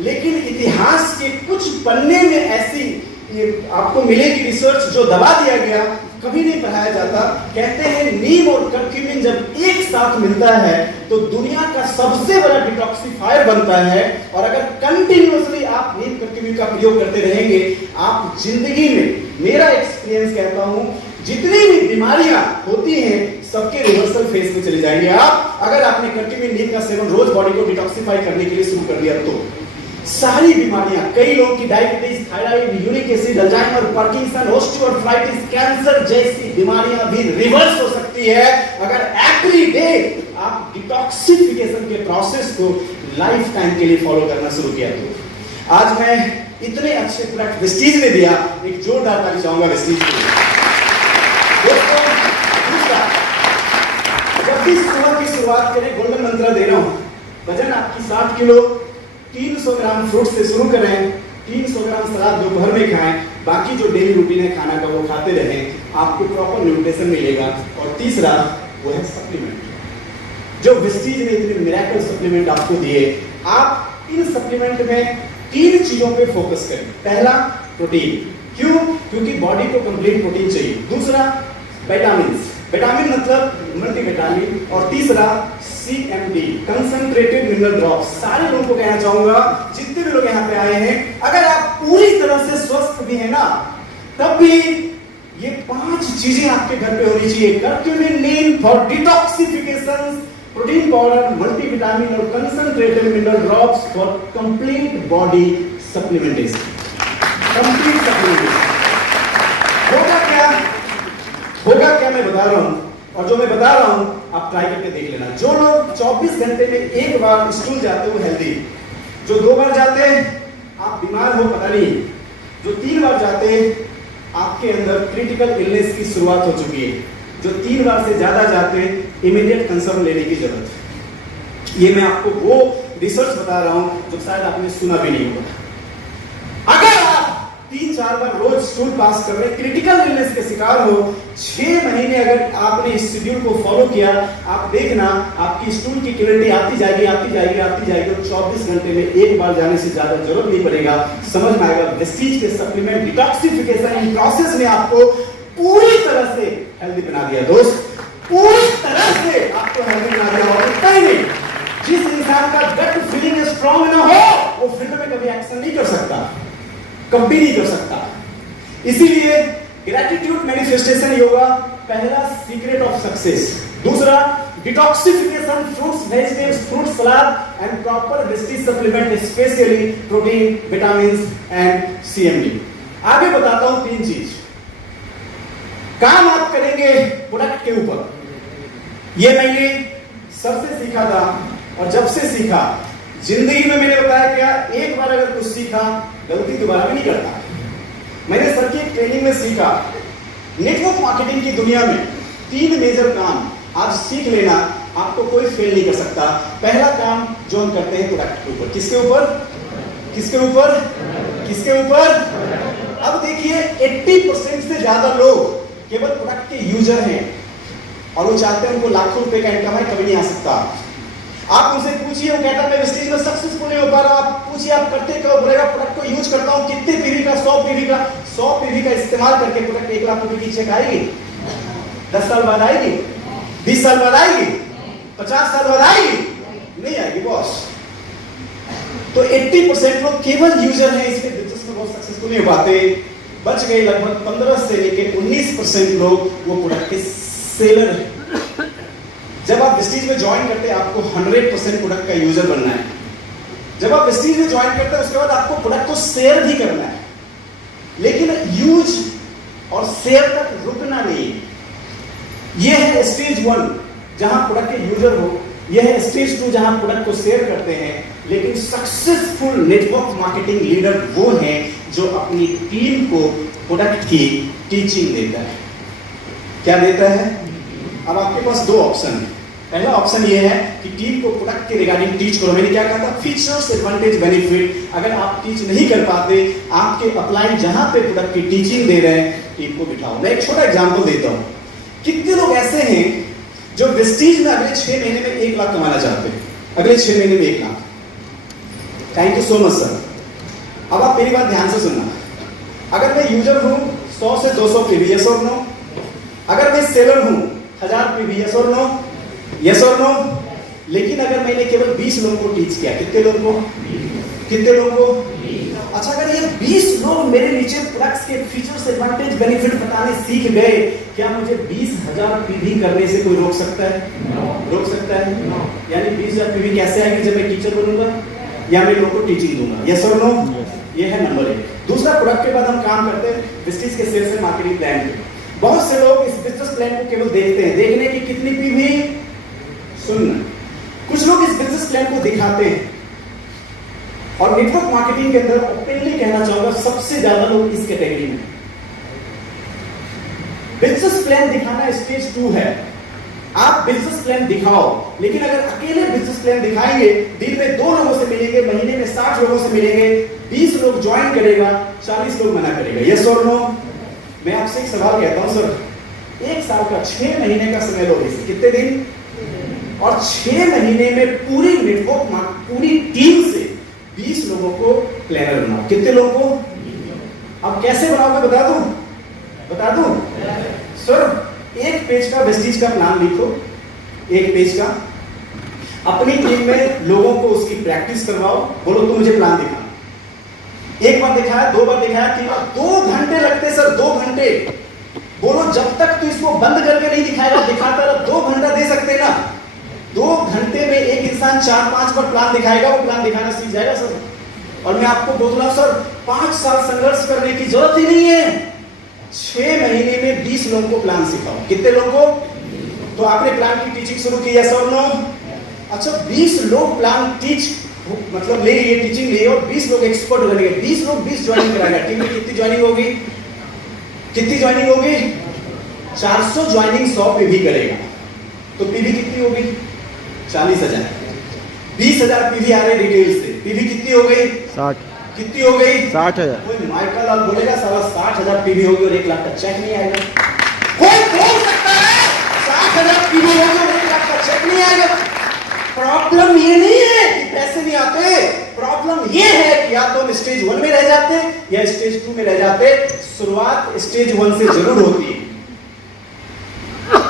लेकिन इतिहास के कुछ पन्ने में ऐसी आपको मिलेगी रिसर्च जो दबा दिया गया, कभी नहीं पढ़ाया जाता। कहते हैं नीम और कर्क्यूमिन जब एक साथ मिलता है तो दुनिया का सबसे बड़ा डिटॉक्सिफायर बनता है, और अगर कंटिन्यूअसली आप नीम कर्क्यूमिन का प्रयोग करते रहेंगे, आप जिंदगी में, मेरा एक्सपीरियंस कहता हूं, जितनी भी बीमारियां होती हैं सबके रिवर्सल फेज में चले जाएंगे आप, अगर आपने कर्क्यूमिन नीम का सेवन रोज बॉडी को डिटॉक्सिफाई करने के लिए शुरू कर दिया तो। सारी बीमारियां, कई लोगों की diabetes, thyroid, uric acid, Alzheimer, Parkinson, osteoarthritis, cancer जैसी बीमारियां भी रिवर्स हो सकती है अगर एवरी डे आप डिटॉक्सिफिकेशन के प्रोसेस को लाइफ टाइम के लिए फॉलो करना शुरू किया तो। आज मैं इतने अच्छे प्रोडक्ट वेस्टीज ने दिया, एक जोरदार ताली चाहूंगा वेस्टीज के लिए। दोस्तों, दूसरा, जब भी सुबह की शुरुआत करें, गोल्डन मंत्र दे रहा हूं, वजन आपकी 60 किलो, 300 ग्राम फ्रूट से शुरू करें, 300 ग्राम सलाद दोपहर में खाएं, बाकी जो डेली रूटीन है खाना का वो खाते रहें, आपको प्रॉपर न्यूट्रिशन मिलेगा। और तीसरा वो है सप्लीमेंट, जो वेस्टीज ने इतने मिरेकल सप्लीमेंट आपको दिए, आप इन सप्लीमेंट में 3 चीजों पे फोकस करें। पहला, प्रोटीन। क्यों? क्योंकि बॉडी को कंप्लीट प्रोटीन चाहिए। दूसरा, विटामिन, विटामिन मतलब मल्टीविटामिन। और तीसरा, CMD, कंसंट्रेटेड मिनरल ड्रॉप्स। सारे लोगों को कहना चाहूंगा, जितने भी लोग यहाँ पे आए हैं, अगर आप पूरी तरह से स्वस्थ भी हैं ना, तब भी ये 5 चीजें आपके घर पे होनी चाहिए। Curcumin neem for detoxification, protein powder, multivitamin और concentrated mineral drops for complete body supplementation. Complete supplementation होगा क्या मैं बता रहा हूं, और जो मैं बता रहा हूं आप ट्राई करके देख लेना। जो लोग 24 घंटे में 1 बार स्टूल जाते हैं वो हेल्दी, जो 2 बार जाते हैं आप बीमार हो पता नहीं, जो 3 बार जाते हैं आपके अंदर क्रिटिकल इलनेस की शुरुआत हो चुकी है, जो 3 बार से ज्यादा जाते हैं इमीडिएट कंसर्न लेने की जरूरत है। ये मैं आपको वो रिसर्च बता रहा हूं जो शायद आपने सुना भी नहीं होगा। अगर आप 3-4 बार रोज स्टूल पास कर रहे, क्रिटिकल इलनेस के शिकार हो, 6 महीने अगर आपने इस शेड्यूल को फॉलो किया, आप देखना आपकी स्टूल की क्लियरिटी आती जाएगी, आती जाएगी, आती जाएगी, और 24 घंटे में 1 बार जाने से ज्यादा जरूरत नहीं पड़ेगा। समझ में आएगा। वेस्टीज के सप्लीमेंट डिटॉक्सिफिकेशन इन प्रोसेस ने आपको पूरी तरह से हेल्दी बना दिया दोस्त, पूरी तरह से आपको हेल्दी बना दिया। और इतना ही नहीं, जिस इंसान का गट फीलिंग स्ट्रॉन्ग ना हो, वो फील्ड में कभी एक्शन नहीं कर सकता, कभी नहीं कर सकता। इसीलिए ग्रेटिट्यूड मैनिफेस्टेशन योगा पहला सीक्रेट ऑफ सक्सेस। दूसरा, detoxification, fruits, vegetables, fruit salad and proper Vestige supplement, specially protein, vitamin and CMD। आगे बताता हूं 3 चीज काम आप करेंगे प्रोडक्ट के ऊपर। ये मैंने सर से सीखा था, और जब से सीखा जिंदगी में मैंने बताया क्या, एक बार अगर कुछ सीखा गलती दोबारा भी नहीं करता। मैंने सर की ट्रेनिंग में सीखा, नेटवर्क मार्केटिंग की दुनिया में 3 मेजर काम आज सीख लेना, आपको कोई फेल नहीं कर सकता। पहला काम जो हम करते हैं प्रोडक्ट के ऊपर, किसके ऊपर, किसके ऊपर, किसके ऊपर। अब देखिए 80% से ज्यादा लोग केवल प्रोडक्ट के यूजर हैं, और वो चाहते हैं उनको लाखों रुपए का इनकम है, कभी नहीं आ सकता। आप उनसे पूछिए, वो कहता है मैं वेस्टीज में सक्सेसफुल नहीं हो पा रहा। आप पूछिए आप करते क्यों, बोलेगा प्रोडक्ट को यूज करता हूं। कितने पीवी का, 100 पीवी का, 100 पीवी का इस्तेमाल करके प्रोडक्ट 1 लाख रुपए की चेक आएगी, 10 साल बाद आएगी? 20 साल बाद आएगी? 50 साल बाद आएगी? नहीं आएगी बॉस। तो 80% लोग केवल यूजर हैं, इसलिए बिजनेस में बहुत सक्सेसफुल नहीं हो पाते। बच गए लगभग 15 से लेकर 19% लोग वो प्रोडक्ट के सेलर हैं। जब आप विस्टीज में ज्वाइन करते हैं आपको 100% प्रोडक्ट का यूजर बनना है। जब आप विस्टीज में ज्वाइन करते हैं उसके बाद आपको प्रोडक्ट को शेयर भी करना है, लेकिन यूज और शेयर तक रुकना नहीं। यह है स्टेज 1 जहां प्रोडक्ट के यूजर हो, यह है स्टेज 2 जहां प्रोडक्ट को शेयर करते हैं। लेकिन सक्सेसफुल नेटवर्क मार्केटिंग लीडर वो है जो अपनी टीम को प्रोडक्ट की टीचिंग देता है। क्या देता है? अब आपके पास दो ऑप्शन है। पहला ऑप्शन ये है कि टीम को प्रोडक्ट के रिगार्डिंग टीच करो। मैंने क्या कहा था? Features, advantage, benefit. अगर आप टीच नहीं कर पाते, आपके अपलाइन जहां पे प्रोडक्ट की टीचिंग दे रहे हैं, टीम को बिठाओ। मैं एक छोटा एग्जांपल देता हूं। कितने लोग ऐसे हैं जो विस्टीज में अगले 6 महीने में 1 लाख कमाना चाहते हैं? अगले 6 महीने में 1 lakh. Thank you so much sir. अब आप मेरी बात ध्यान से सुनना। अगर मैं यूजर हूं 100 से 200 पीवी, यस और नो? अगर मैं सेलर हूं 1000 पीवी, यस और नो? यस और नो? लेकिन अगर मैंने केवल 20 लोगों को टीच किया, कितने लोगों को? कितने लोगों को? अच्छा, अगर ये 20 लोग मेरे नीचे प्रोडक्ट्स के फीचर्स, एडवांटेज, बेनिफिट बताने सीख गए, क्या मुझे 20,000 पीवी करने से कोई रोक सकता है? रोक सकता है? यानी 20,000 पीवी कैसे आएगी? जब मैं टीचर बनूंगा या मैं लोगों को टीचिंग दूंगा। यस और नो? ये है नंबर 1। दूसरा, प्रोडक्ट के बाद हम काम करते हैं विस्टीज के सेल्स एंड मार्केटिंग प्लान पे। बहुत से लोग इस बिजनेस प्लान को केवल देखते हैं, देखने की कितनी पीवी सुनना। कुछ लोग इस बिजनेस प्लान को दिखाते हैं। और नेटवर्क मार्केटिंग के अंदर ओपनली कहना चाहूंगा सबसे ज्यादा लोग इस कैटेगरी में। बिजनेस प्लान दिखाना स्टेज 2 है। आप बिजनेस प्लान दिखाओ, लेकिन अगर अकेले बिजनेस प्लान दिखाएंगे, दिन में 2 लोगों से मिलेंगे, महीने में 60 लोगों से मिलेंगे, 20 लोग ज्वाइन करेगा, 40 लोग मना करेगा। यस और नो? मैं आपसे एक सवाल कहता हूं सर, 1 साल का 6 महीने का समय लो, कितने दिन? और 6 महीने में पूरी नेटवर्क पूरी टीम से 20 लोगों को प्लानर बनाओ। कितने लोगों को? अब कैसे बनाओगे बता दूं? बता दूं? सर 1 पेज का विस्टीज का प्लान लिखो, 1 पेज का। अपनी टीम में लोगों को उसकी प्रैक्टिस करवाओ। बोलो तू मुझे प्लान दिखा। 1 बार दिखाया, 2 बार दिखाया, 3 बार, 2 घंटे लगते सर, 2 घंटे। बोलो जब तक तू इसको बंद करके नहीं दिखाएगा, दिखाता रहा, 2 घंटा दे सकते ना? 2 घंटे में एक इंसान 4-5 बार प्लान दिखाएगा, वो प्लान दिखाना सीख जाएगा सर। और मैं आपको बोल रहा हूं सर, 5 साल संघर्ष करने की जरूरत ही नहीं है। 6 महीने में 20 लोगों को प्लान सिखाओ। कितने लोगों को? तो आपने प्लान की टीचिंग शुरू की, यस और नो? अच्छा, 20 लोग प्लान टीच मतलब ले लिए, टीचिंग लिए, और 20 लोग एक्सपर्ट बन गए। 20 लोग 20 ज्वाइनिंग कराएगा। टीम में कितनी ज्वाइनिंग होगी? कितनी ज्वाइनिंग होगी? 400 ज्वाइनिंग 100 पे भी करेगा तो पीवी कितनी होगी? 40,000। 20,000 पीवी आ रहे रिटेल से, पीवी कितनी हो गई? 60। कितनी हो गई? 60,000। कोई माइकल लाल बोलेगा साला 60,000 पीवी होगी और 1 लाख का चेक नहीं आएगा? कोई बोल सकता है 60,000 पीवी होगी और 1 लाख का चेक नहीं आएगा? प्रॉब्लम ये नहीं है कि पैसे नहीं आते, प्रॉब्लम ये है कि या तो हम स्टेज 1 में रह जाते या स्टेज 2 में रह जाते। शुरुआत स्टेज 1 से जरूर होती है,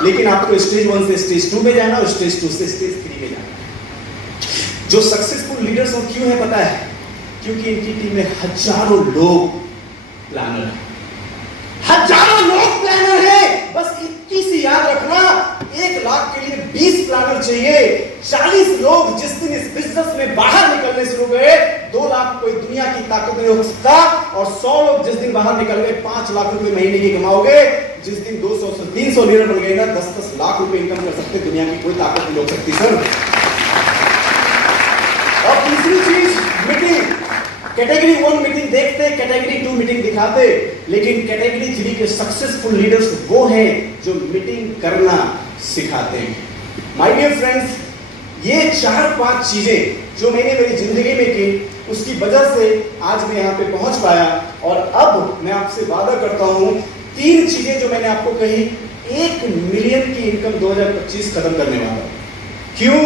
लेकिन आपको स्टेज 1 से स्टेज 2 में जाना और स्टेज 2 से स्टेज 3 में जाना। जो सक्सेसफुल लीडर्स हो क्यों है पता है? क्योंकि इनकी टीम में हजारों लोग प्लानर हैं। हजारों लोग प्लानर हैं। बस इतनी सी याद रखना, 1 लाख के लिए 20 प्लानर चाहिए। 40 लोग जिस दिन इस बिजनेस में बाहर निकलने शुरू गए, 2 लाख कोई दुनिया की ताकत नहीं हो सकता। और 100 लोग जिस दिन बाहर निकल गए, 5 लाख रुपए महीने की कमाओगे। जिस दिन 200 से 300 लीडर बन गए ना, 10-10 लाख रुपए इनकम कर सकते। दुनिया की कोई ताकत नहीं हो सकती सर। और तीसरी चीज, मीटिंग। कैटेगरी 1 मीटिंग देखते, कैटेगरी 2 मीटिंग दिखाते, लेकिन कैटेगरी 3 के सक्सेसफुल लीडर्स वो हैं जो मीटिंग करना सिखाते हैं। माय डियर फ्रेंड्स, ये 4-5 चीजें जो मैंने मेरी जिंदगी में की, उसकी वजह से आज मैं यहाँ पे पहुंच पाया। और अब मैं आपसे वादा करता हूं, 3 चीजें जो मैंने आपको कही, 1 मिलियन की इनकम 2025 खत्म करने वाला। क्यों?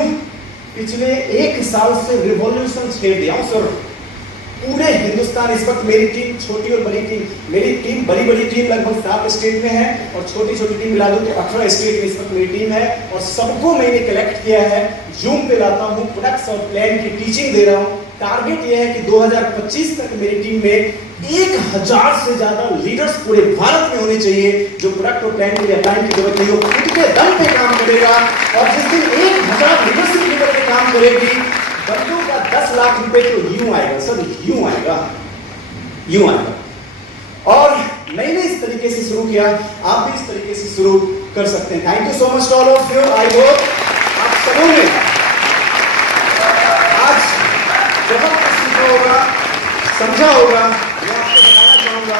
पिछले 1 साल से रिवॉल्यूशन छेड़ दिया सर। पूरे हिंदुस्तान, इस वक्त मेरी टीम छोटी और बड़ी टीम, मेरी टीम बड़ी टीम लगभग 7 स्टेट में है और छोटी टीम मिला दूं तो 18 स्टेट में इस वक्त मेरी टीम है और सबको मैंने कलेक्ट किया है, जूम पे लाता हूं, प्रोडक्ट्स और प्लान की टीचिंग दे रहा हूं। टारगेट यह है कि 2025 तक मेरी टीम में 1000 से ज्यादा लीडर्स पूरे भारत में होने चाहिए जो प्रोडक्ट और प्लान के लिए अप्लाई की जरूरत नहीं हो, खुद के दम पे काम करेगा और जिस दिन 1000 लीडरशिप लेकर के काम करेगी, बंदों का 10 लाख रुपए तो यूं आएगा सर, यूं आएगा। और मैंने इस तरीके से शुरू किया, आप भी इस तरीके से शुरू कर सकते हैं। Thank you so much all of you. I hope आप सबों ने आज बहुत कुछ सीखा होगा, समझा होगा। मैं आपको बताना चाहूंगा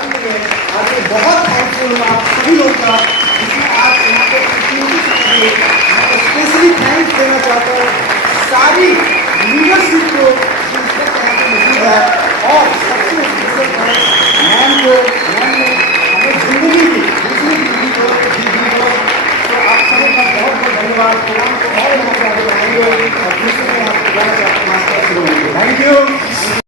अंत में, आज मैं बहुत थैंकफुल हूँ आप सभी लोगों का जिसने आज यहाँ पे स्पेशली थैंक्स देना चाहता हूँ सारी लीडरशिप को जो इस वक्त यहाँ पे मौजूद है और